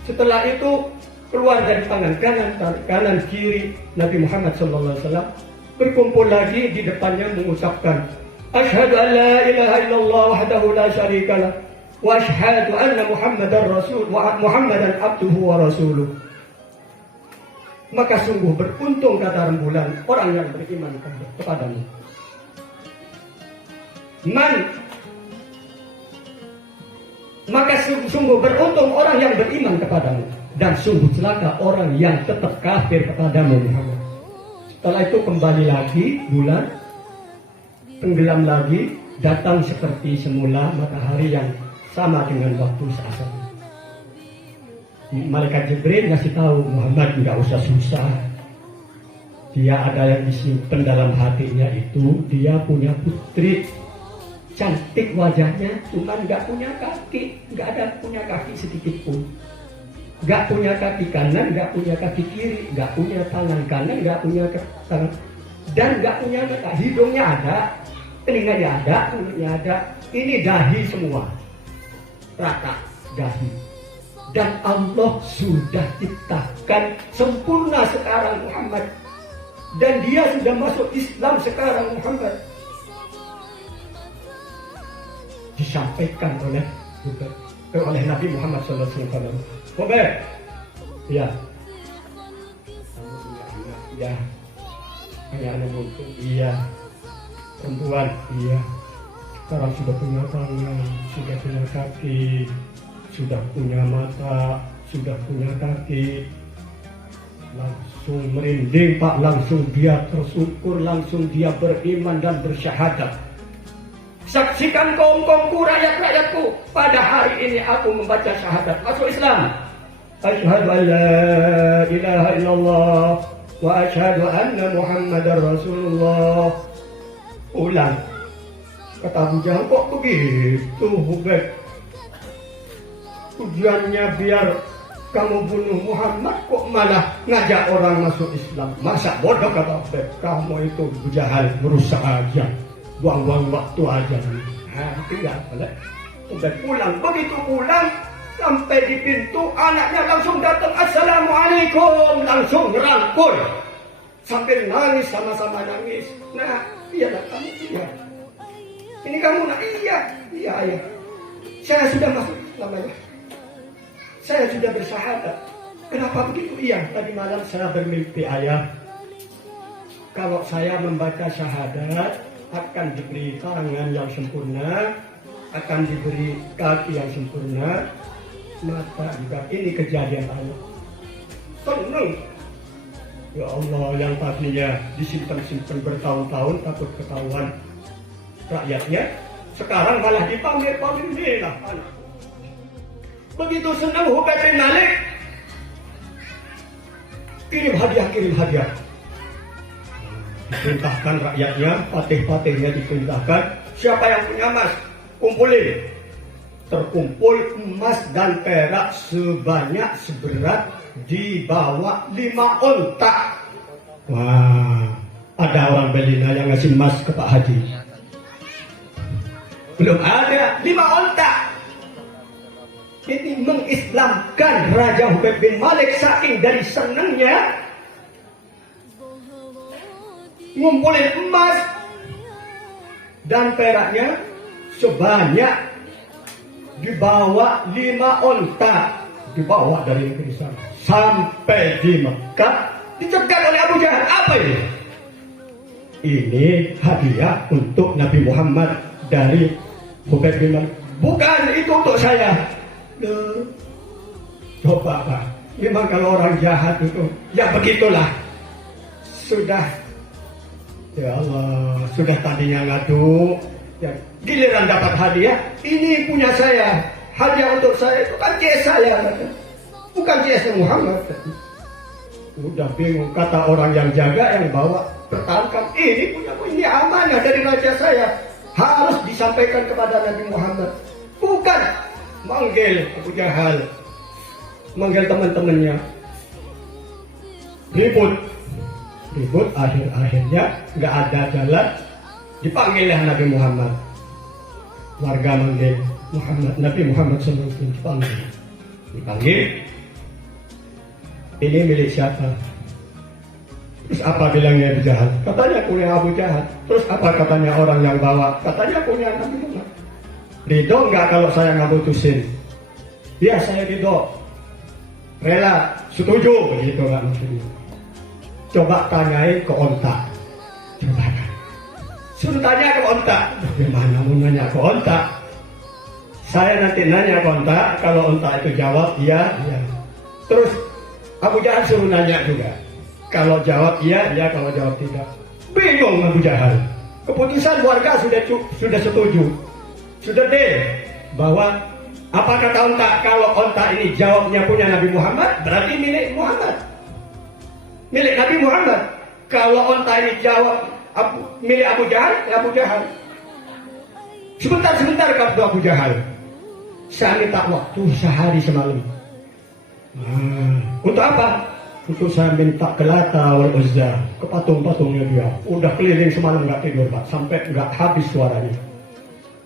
Setelah itu keluar dari tangan kanan kiri Nabi Muhammad SAW. Berkumpul lagi di depannya mengucapkan Asyhadu an la ilaha illallah wahdahu la syarikalah wa asyhadu anna Muhammadan abduhu wa rasuluh. Maka sungguh beruntung, kata rembulan, orang yang beriman kepadamu. Maka sungguh beruntung orang yang beriman kepadamu, dan sungguh celaka orang yang tetap kafir kepadamu Muhammad. Setelah itu kembali lagi bulan, tenggelam lagi, datang seperti semula matahari yang sama dengan waktu asar. Malaikat Jibril ngasih tahu Muhammad nggak usah susah. Dia ada yang disimpan dalam hatinya itu, dia punya putri cantik wajahnya, cuman nggak punya kaki, nggak ada punya kaki sedikit pun. Nggak punya kaki kanan, nggak punya kaki kiri, nggak punya tangan kanan, nggak punya tangan, dan nggak punya mata. Hidungnya ada, telinganya ada, mulutnya ada. Ini dahi semua, rata dahi. Dan Allah sudah ciptakan sempurna sekarang Muhammad, dan dia sudah masuk Islam sekarang Muhammad. Disampaikan oleh Nabi Muhammad SAW. Hubayb, ya, kamu punya anak, ya, punya anak buntu, iya, perempuan, iya, sekarang sudah punya tangan, sudah punya kaki, sudah punya mata, sudah punya kaki. Langsung merinding Pak, langsung dia tersyukur, langsung dia beriman dan bersyahadat. Saksikan kaum-kaumku, rakyat-rakyatku, pada hari ini aku membaca syahadat, masuk Islam. Asyhadu an la ilaha illallah wa asyhadu anna Muhammadar Rasulullah. Ulang. Kata Abu Jahal, kok begitu Hubayb? Tujuannya biar kamu bunuh Muhammad, kok malah ngajak orang masuk Islam? Masa bodoh, kata Hubayb. Kamu itu Abu Jahal, merusak aja, buang-buang waktu aja. Nah, tinggal boleh. Udah pulang, begitu pulang sampai di pintu, anaknya langsung datang, assalamualaikum, langsung ngerangkul sambil nangis, sama-sama nangis. Nah, iya kamu, iya. Ini kamu, nah iya ayah. Saya sudah masuk Islam ya. Saya sudah bersyahadat. Kenapa begitu? Iya, tadi malam saya bermimpi ayah, kalau saya membaca syahadat akan diberi tangan yang sempurna, akan diberi kaki yang sempurna, mata juga. Ini kejadian Allah. Senang. Ya Allah, yang tadinya disimpan-simpan bertahun-tahun takut ketahuan rakyatnya, sekarang malah dipanggil-panggil inilah anak. Begitu senang Hubaib bin Malik, kirim hadiah. Diperintahkan rakyatnya, patih-patihnya diperintahkan, siapa yang punya emas, kumpulin. Terkumpul emas dan perak sebanyak seberat di bawah 5 onta. Wah, ada orang Belina yang ngasih emas ke Pak Haji. Belum ada, 5 onta. Ini mengislamkan Raja Hubaib bin Malik saking dari senangnya ngumpulin emas dan peraknya sebanyak dibawa 5 onta, dibawa dari negeri sana sampai di Mekah, dicegat oleh Abu Jahal. Apa ini? Ini hadiah untuk Nabi Muhammad dari Hubaib bin Malik. Bukan, itu untuk saya. Coba Pak, memang kalau orang jahat itu ya begitulah. Sudah, ya Allah, sudah tadinya ngadu, ya, giliran dapat hadiah, ini punya saya, hadiah untuk saya, itu kan CS saya, bukan CS Muhammad. Udah bingung, kata orang yang jaga, yang bawa, pertahankan, ini punya, ini amanah dari raja saya, harus disampaikan kepada Nabi Muhammad. Bukan manggil Abu Jahal, manggil teman-temannya, ribut, akhirnya nggak ada jalan, dipanggillah Nabi Muhammad. Warga manggil Muhammad, Nabi Muhammad SAW dipanggil. Ini milik siapa? Terus apa bilangnya Abu Jahal? Katanya punya Abu Jahal. Terus apa katanya orang yang bawa? Katanya punya Nabi Muhammad. Ridho nggak kalau saya nggak putusin? Ya saya ridho, rela, setuju, begitu kan maksudnya. Coba tanyain ke onta. Coba kan. Suruh tanya ke onta. Bagaimana mau nanya ke onta? Saya nanti nanya ke onta, kalau onta itu jawab iya. Terus Abu Jahal suruh nanya juga. Kalau jawab iya, kalau jawab tidak. Bingung Abu Jahal. Keputusan warga sudah setuju. Sudah deh bahwa apa kata onta? Kalau onta ini jawabnya punya Nabi Muhammad, berarti milik Muhammad. Milik Nabi Muhammad. Kalau onta ini jawab milik Abu Jahal, ya Abu Jahal. Sebentar kata Abu Jahal. Saya minta waktu sehari semalam. Untuk apa? Untuk saya minta ke Lata wal Uzza, ke patung-patungnya dia. Udah keliling semalam nggak tidur Pak, sampai nggak habis suaranya.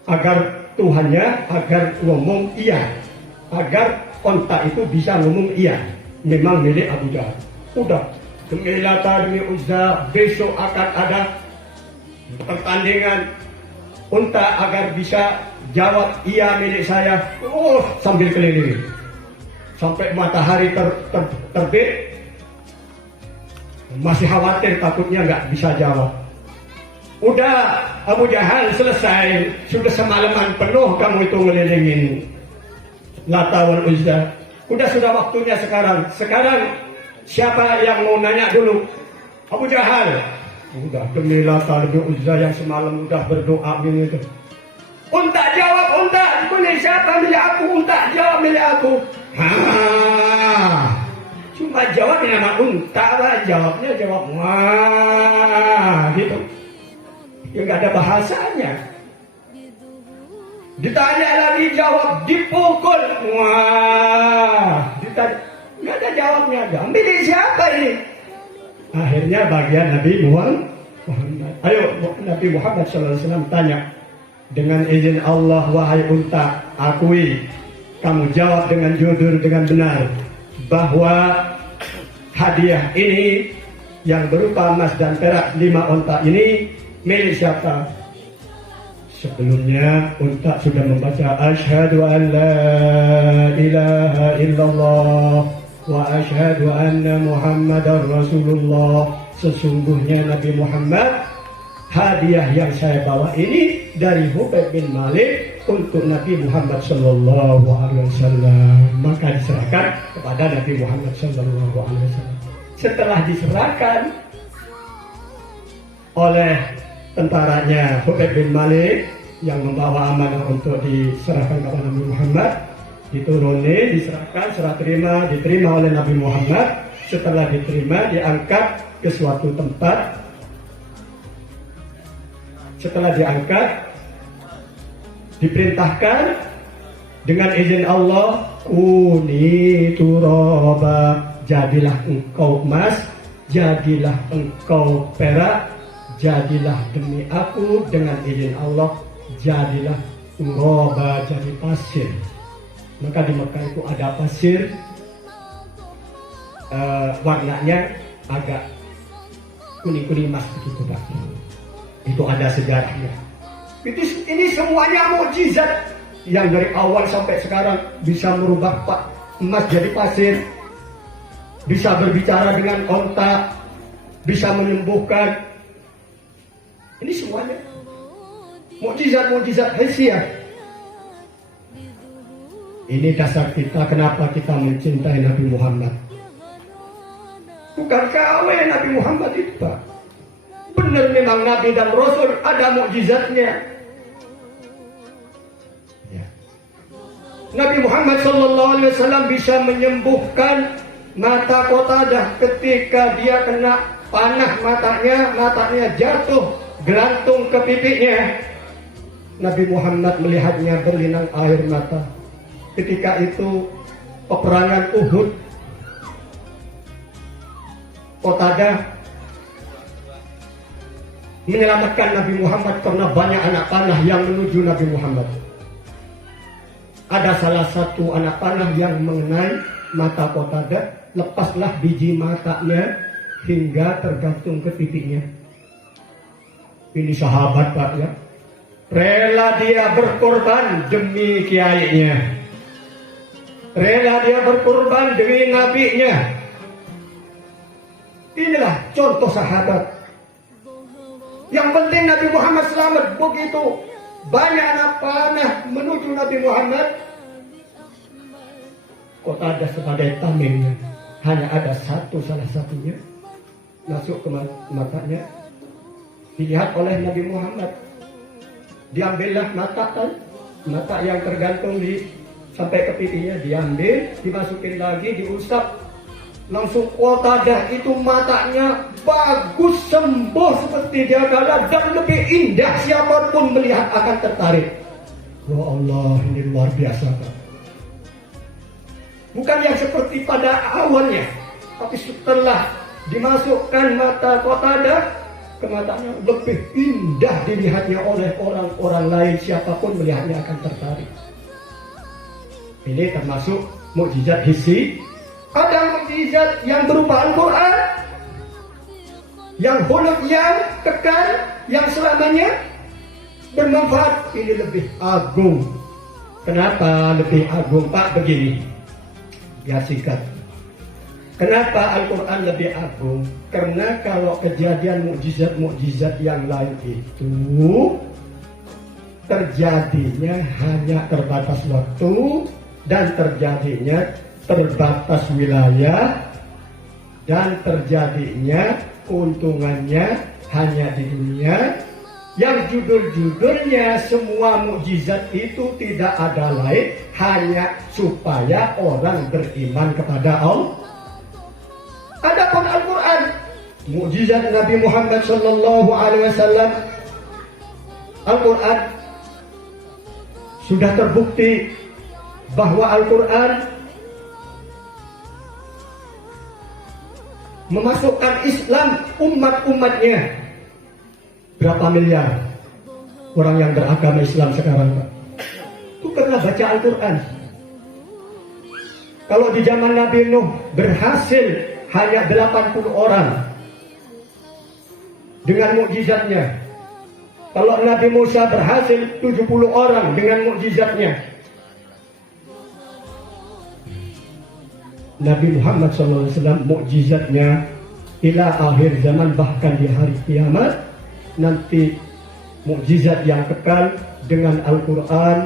Agar Tuhannya, agar ngomong iya, agar onta itu bisa ngomong iya, memang milik Abu Jahal. Udah, demi Lata, demi Uzza, besok akan ada pertandingan unta agar bisa jawab iya milik saya. Sambil keliling sampai matahari terbit, masih khawatir takutnya nggak bisa jawab. Udah Abu Jahal selesai, sudah semalaman penuh kamu itu ngelilingin Lata wal Uzza. Sudah waktunya sekarang. Sekarang siapa yang mau nanya dulu? Abu Jahal. Udah, demi Lata demi Uzza yang semalam udah berdoa begitu. Unta jawab, unta milik siapa? Milik aku. Unta jawab milik aku. Cuma jawabnya nama unta lah, jawabnya jawab wah gitu. Ya nggak ada bahasanya. Ditanya lagi jawab dipukul. Wah, ditanya nggak ada jawabnya. Milik siapa ini? Akhirnya bagian Nabi Muhammad. Ayo Nabi Muhammad SAW tanya, dengan izin Allah wahai unta, akui, kamu jawab dengan jujur, dengan benar bahwa hadiah ini yang berupa emas dan perak 5 unta ini milik siapa? Sebelumnya unta sudah membaca asyhadu an la ilaha illallah wa asyhadu anna Muhammadar Rasulullah. Sesungguhnya Nabi Muhammad, hadiah yang saya bawa ini dari Hubaib bin Malik untuk Nabi Muhammad Sallallahu Alaihi Wasallam, maka diserahkan kepada Nabi Muhammad Sallallahu Alaihi Wasallam. Setelah diserahkan oleh tentaranya Khubayb bin Malik yang membawa amanah untuk diserahkan kepada Nabi Muhammad, dituruni, diserahkan, serah terima, diterima oleh Nabi Muhammad. Setelah diterima, diangkat ke suatu tempat. Setelah diangkat, diperintahkan dengan izin Allah, kuni turaba, jadilah engkau emas, jadilah engkau perak, jadilah demi aku dengan izin Allah, jadilah turaba, jadi pasir. Maka di Mekah itu ada pasir, warnanya agak kuning-kuning emas begitu Pak. Itu ada sejarahnya. Ini semuanya mukjizat yang dari awal sampai sekarang bisa merubah emas jadi pasir, bisa berbicara dengan onta, bisa menyembuhkan. Ini semuanya mukjizat-mukjizat hasiah. Ini dasar kita kenapa kita mencintai Nabi Muhammad. Bukan KW Nabi Muhammad itu Pak. Benar memang Nabi dan Rasul ada mukjizatnya. Ya. Nabi Muhammad SAW bisa menyembuhkan mata Qatadah ketika dia kena panah matanya jatuh gelantung ke pipinya. Nabi Muhammad melihatnya berlinang air mata. Ketika itu peperangan Uhud, Qatadah menyelamatkan Nabi Muhammad karena banyak anak panah yang menuju Nabi Muhammad. Ada salah satu anak panah yang mengenai mata Qatadah, lepaslah biji matanya hingga tergantung ke pipinya. Ini sahabat Pak ya, rela dia berkorban demi kiainya, rela dia berkorban demi nabinya. Inilah contoh sahabat. Yang penting Nabi Muhammad selamat. Begitu banyak anak panah menuju Nabi Muhammad, Qatadah sebagai tamengnya, hanya ada salah satunya masuk ke matanya, dilihat oleh Nabi Muhammad. Diambillah mata yang tergantung sampai ke pipinya, diambil, dimasukin lagi, diusap. Langsung Qatadah itu matanya bagus, sembuh seperti dia kala, dan lebih indah, siapapun melihat akan tertarik. Ya Allah, ini luar biasa Pak. Bukan yang seperti pada awalnya, tapi setelah dimasukkan mata Qatadah ke matanya, lebih indah dilihatnya oleh orang-orang lain, siapapun melihatnya akan tertarik. Ini termasuk mukjizat hissi. Ada mukjizat yang berupa Al-Quran, yang hulud, yang kekal, yang selamanya bermanfaat. Ini lebih agung. Kenapa lebih agung Pak? Begini, biar singkat. Kenapa Al-Quran lebih agung? Karena kalau kejadian mukjizat-mukjizat yang lain itu terjadinya hanya terbatas waktu dan terjadinya terbatas wilayah, dan terjadinya keuntungannya hanya di dunia. Yang judul-judulnya semua mukjizat itu tidak ada lain, hanya supaya orang beriman kepada Allah. Adapun Al-Quran, mukjizat Nabi Muhammad SAW, Al-Quran sudah terbukti bahwa Al-Quran memasukkan Islam umat-umatnya. Berapa miliar orang yang beragama Islam sekarang Pak? Itu karena baca Al-Quran. Kalau di zaman Nabi Nuh berhasil hanya 80 orang dengan mukjizatnya. Kalau Nabi Musa berhasil 70 orang dengan mukjizatnya. Nabi Muhammad SAW mukjizatnya ila akhir zaman, bahkan di hari kiamat nanti mukjizat yang kekal dengan Al-Quran,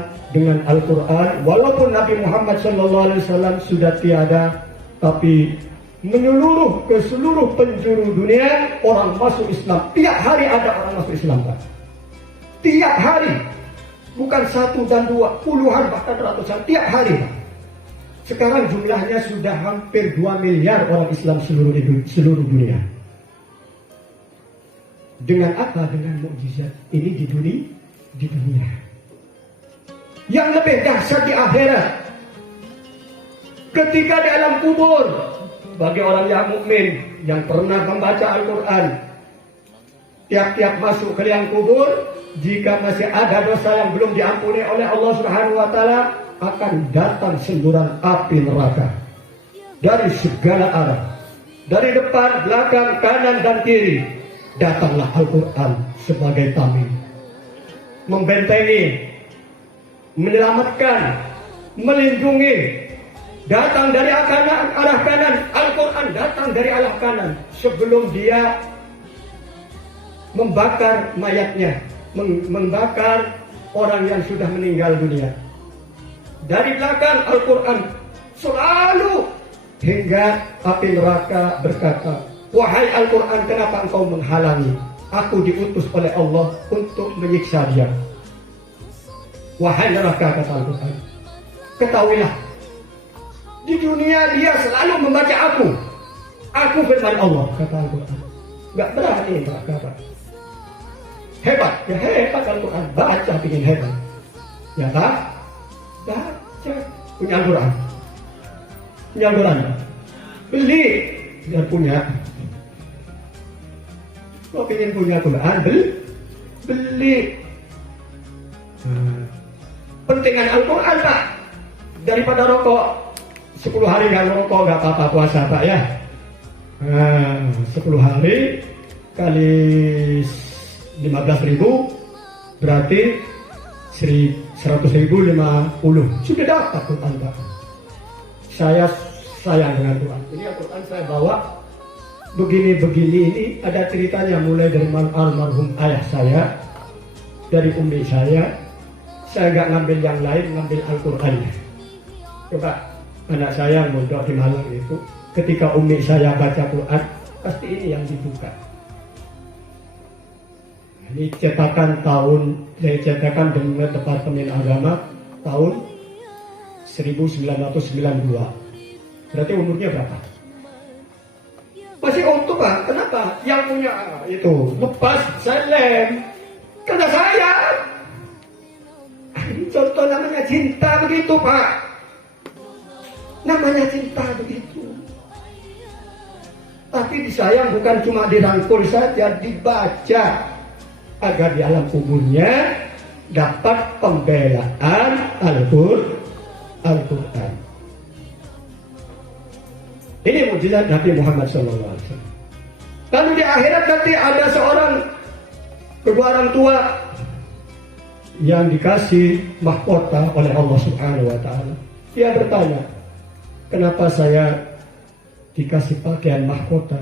walaupun Nabi Muhammad SAW sudah tiada, tapi menyeluruh ke seluruh penjuru dunia orang masuk Islam. Tiap hari ada orang masuk Islam, Pak. Tiap hari, bukan 1 dan 2, puluhan bahkan ratusan tiap hari, Pak. Sekarang jumlahnya sudah hampir 2 miliar orang Islam seluruh dunia. Dengan apa? Dengan mukjizat ini di dunia. Yang lebih dahsyat di akhirat, ketika di alam kubur, bagi orang yang mukmin yang pernah membaca Al-Quran, tiap-tiap masuk ke liang kubur, jika masih ada dosa yang belum diampuni oleh Allah Subhanahu wa Ta'ala, akan datang semburan api neraka dari segala arah, dari depan, belakang, kanan dan kiri. Datanglah Al-Quran sebagai tameng, membentengi, menyelamatkan, melindungi. Datang dari arah kanan, Al-Quran datang dari arah kanan sebelum dia membakar mayatnya, membakar orang yang sudah meninggal dunia. Dari belakang Al-Quran selalu, hingga api neraka berkata, "Wahai Al-Quran, kenapa engkau menghalangi? Aku diutus oleh Allah untuk menyiksa dia." Wahai neraka, kata Al-Quran, ketahuilah, di dunia dia selalu membaca aku. Aku firman Allah, kata Al-Quran. Gak berani neraka, Pak. Hebat, ya hebat Al-Quran. Baca ingin hebat. Ya tak? Baca. Punya Al-Quran. Punya Al-Quran. Beli. Biar punya. Kau ingin punya Quran? Beli. Pentingan Al-Quran, Pak. Daripada rokok. 10 hari gak merokok, gak apa-apa puasa, Pak, ya. 10 hari kali 15.000 berarti 100.050. Sudah dapat Quran, Pak. Saya sayang dengan Quran. Ini Al-Quran saya bawa begini-begini. Ini ada ceritanya mulai dari almarhum ayah saya, dari umi saya. Saya gak ngambil yang lain, ngambil Al-Quran. Coba anak saya yang mondok di Malang itu, ketika umi saya baca Quran, pasti ini yang dibuka. Ini cetakan dengan Departemen Agama tahun 1992. Berarti umurnya berapa? Masih utuh, Pak. Kenapa? Yang punya itu lepas selem. Karena saya. Ini contoh namanya cinta begitu, Pak. Namanya cinta begitu. Tapi disayang bukan cuma dirangkul saja, dibaca agar di alam kuburnya dapat pembelaan Al-Quran. Ini mukjizat Nabi Muhammad SAW. Lalu di akhirat nanti ada seorang kedua orang tua yang dikasih mahkota oleh Allah Subhanahu wa Ta'ala. Dia bertanya, kenapa saya dikasih pakaian mahkota?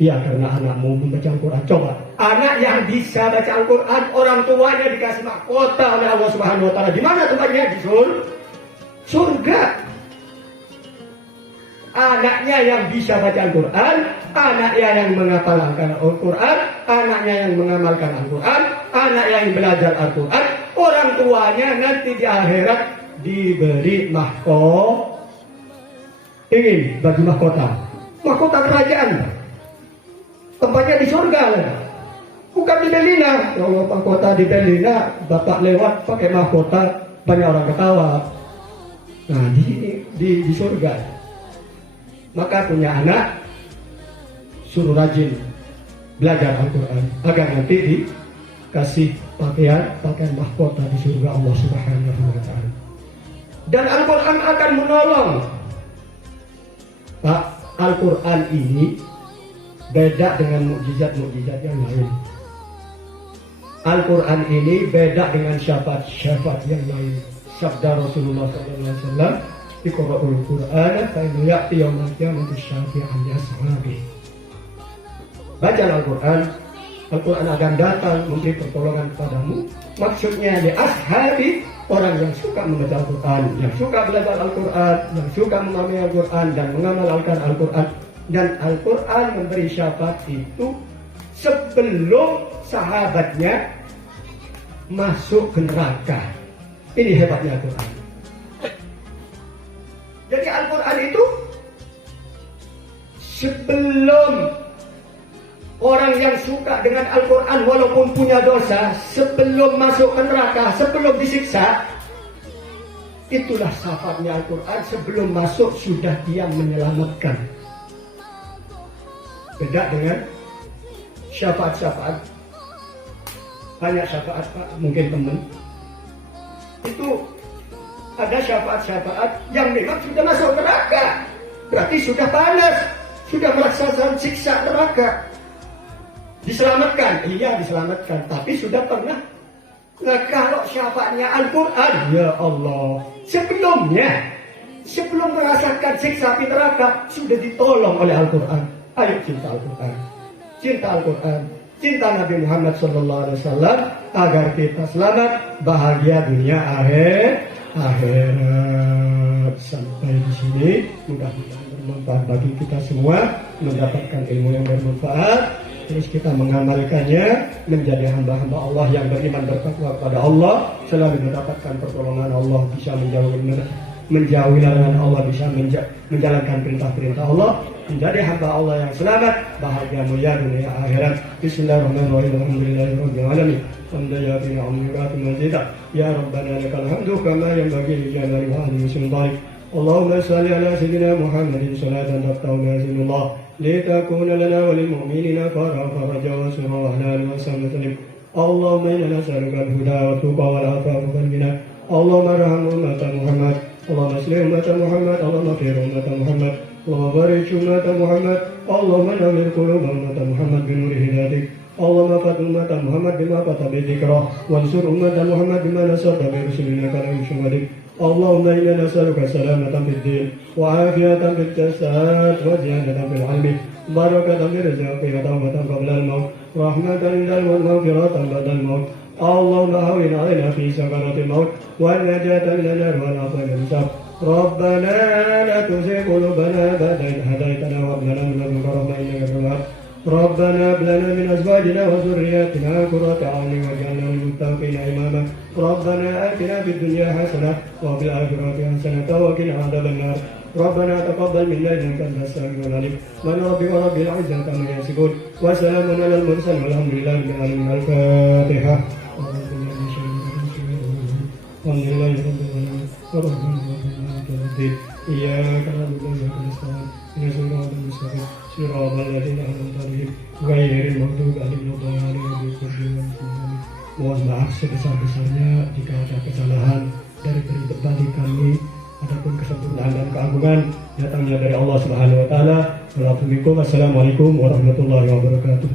Iya, karena anakmu membaca Al-Quran. Coba, anak yang bisa baca Al-Quran, orang tuanya dikasih mahkota oleh Allah Subhanahu wa Ta'ala. Di mana tempatnya? Di surga. Anaknya yang bisa baca Al-Quran, anaknya yang menghafalkan Al-Quran, anaknya yang mengamalkan Al-Quran, anaknya yang belajar Al-Quran, orang tuanya nanti di akhirat diberi mahkota. Ingin bagi mahkota kerajaan, tempatnya di surga, bukan di Belina. Kalau mahkota di Belina, bapak lewat pakai mahkota, banyak orang ketawa. Nah, di surga. Maka punya anak, suruh rajin belajar Al-Quran agar nanti dikasih pakaian mahkota di surga Allah Subhanahu wa Ta'ala. Dan Al-Quran akan menolong. Pak, Al-Quran ini beda dengan mukjizat-mukjizat yang lain. Al-Quran ini beda dengan syafaat yang lain. Sabda Rasulullah SAW, "Iqra'ul Qur'an fa innahu ya'ti yaumil qiyamati syafi'an li ashabihi." Baca Al-Quran Al-Quran akan datang memberi pertolongan kepadamu. Maksudnya di ashabi, orang yang suka membaca Al-Quran, yang suka belajar Al-Quran, yang suka memahami Al-Quran dan mengamalkan Al-Quran. Dan Al-Quran memberi syafaat itu sebelum sahabatnya masuk ke neraka. Ini hebatnya Al-Quran. Jadi Al-Quran itu sebelum orang yang suka dengan Al-Quran walaupun punya dosa, sebelum masuk ke neraka, sebelum disiksa, itulah syafaatnya Al-Quran. Sebelum masuk sudah dia menyelamatkan. Beda dengan syafaat-syafaat. Banyak syafaat Pak, mungkin teman. Itu ada syafaat-syafaat yang memang sudah masuk neraka. Berarti sudah panas, sudah merasakan siksa neraka. Diselamatkan, iya diselamatkan, tapi sudah pernah. Nah, kalau syafaatnya Al-Quran, ya Allah, sebelum merasakan siksa api neraka, sudah ditolong oleh Al-Quran. Ayo cinta Al-Quran, cinta Al-Quran, cinta Nabi Muhammad SAW agar kita selamat, bahagia dunia akhirat. Sampai di sini, mudah-mudahan bermanfaat bagi kita semua, mendapatkan ilmu yang bermanfaat. Terus kita mengamalkannya, menjadi hamba-hamba Allah yang beriman bertakwa kepada Allah, selalu mendapatkan pertolongan Allah, bisa menjauhi larangan Allah, bisa menjalankan perintah-perintah Allah, menjadi hamba Allah yang selamat, bahagia mulia dunia akhirat. Bismillahirrahmanirrahim. Alhamdulillahirabbil alamin. Hamdan yafi'u ni'mati mazidah. Ya Rabbana lakal hamdu kama yanbaghi li jalali wajhika sultanik. Allahumma shalli ala sayyidina Muhammadin salatan taftahu biha zinullah litakuna lana wa lil mu'minina faraja wa surra wa ala alihi wa sahbihi. Allahumma inna nas'aluka al-huda wa tuqa wal afafa wal ghina. Allahumma arham ummata Muhammad. Allahumma aslih ummata Muhammad. Allahumma khir ummata Muhammad. Allahumma barik ummata Muhammad. Allahumma nawwir qulub ummata Muhammad bi nuri hidayatik. Allahumma fat ummata Muhammad bima fata bi dzikrah wansur ummata Muhammad bima nasarta bi rusulina kana yushmadik. Allahumma inna nas'aluka salamatan fid din wa afiyatan fil jasad wa ziyadatan fil ilmi barakatan fil rizqi wa tawbatan qabla al-maut rahmatan indal maut maghfiratan ba'da al-maut. Allahumma hawwin 'alaina fi sakaratil maut wa najatan min an-nar wal 'afwa min hisab. Rabbana la tuzigh qulubana ba'da idh hadaytana wa hab lana min ladunka rahmatan innaka antal wahhab. ربنا هب لنا من ازواجنا وذرياتنا قرة اعين واجعلنا للمتقين اماما. ربنا اتنا في الدنيا حسنة وفي الاخرة حسنة وقنا عذاب النار. ربنا تقبل منا انك انت السميع العليم. من ربك رب العزة عما يصفون وسلام على المرسلين والحمد لله رب العالمين. الفاتحة. الحمد لله رب العالمين الرحمن الرحيم مالك يوم الدين إياك نعبد وإياك نستعين اهدنا الصراط المستقيم صراط الذين أنعمت عليهم غير المغضوب عليهم ولا الضالين. Mohon maaf sebesar-besarnya jika ada kesalahan dari pribadi kami, adapun kesempurnaan dan keagungan datangnya dari Allah Subhanahu wa taala. Wassalamualaikum warahmatullahi wabarakatuh.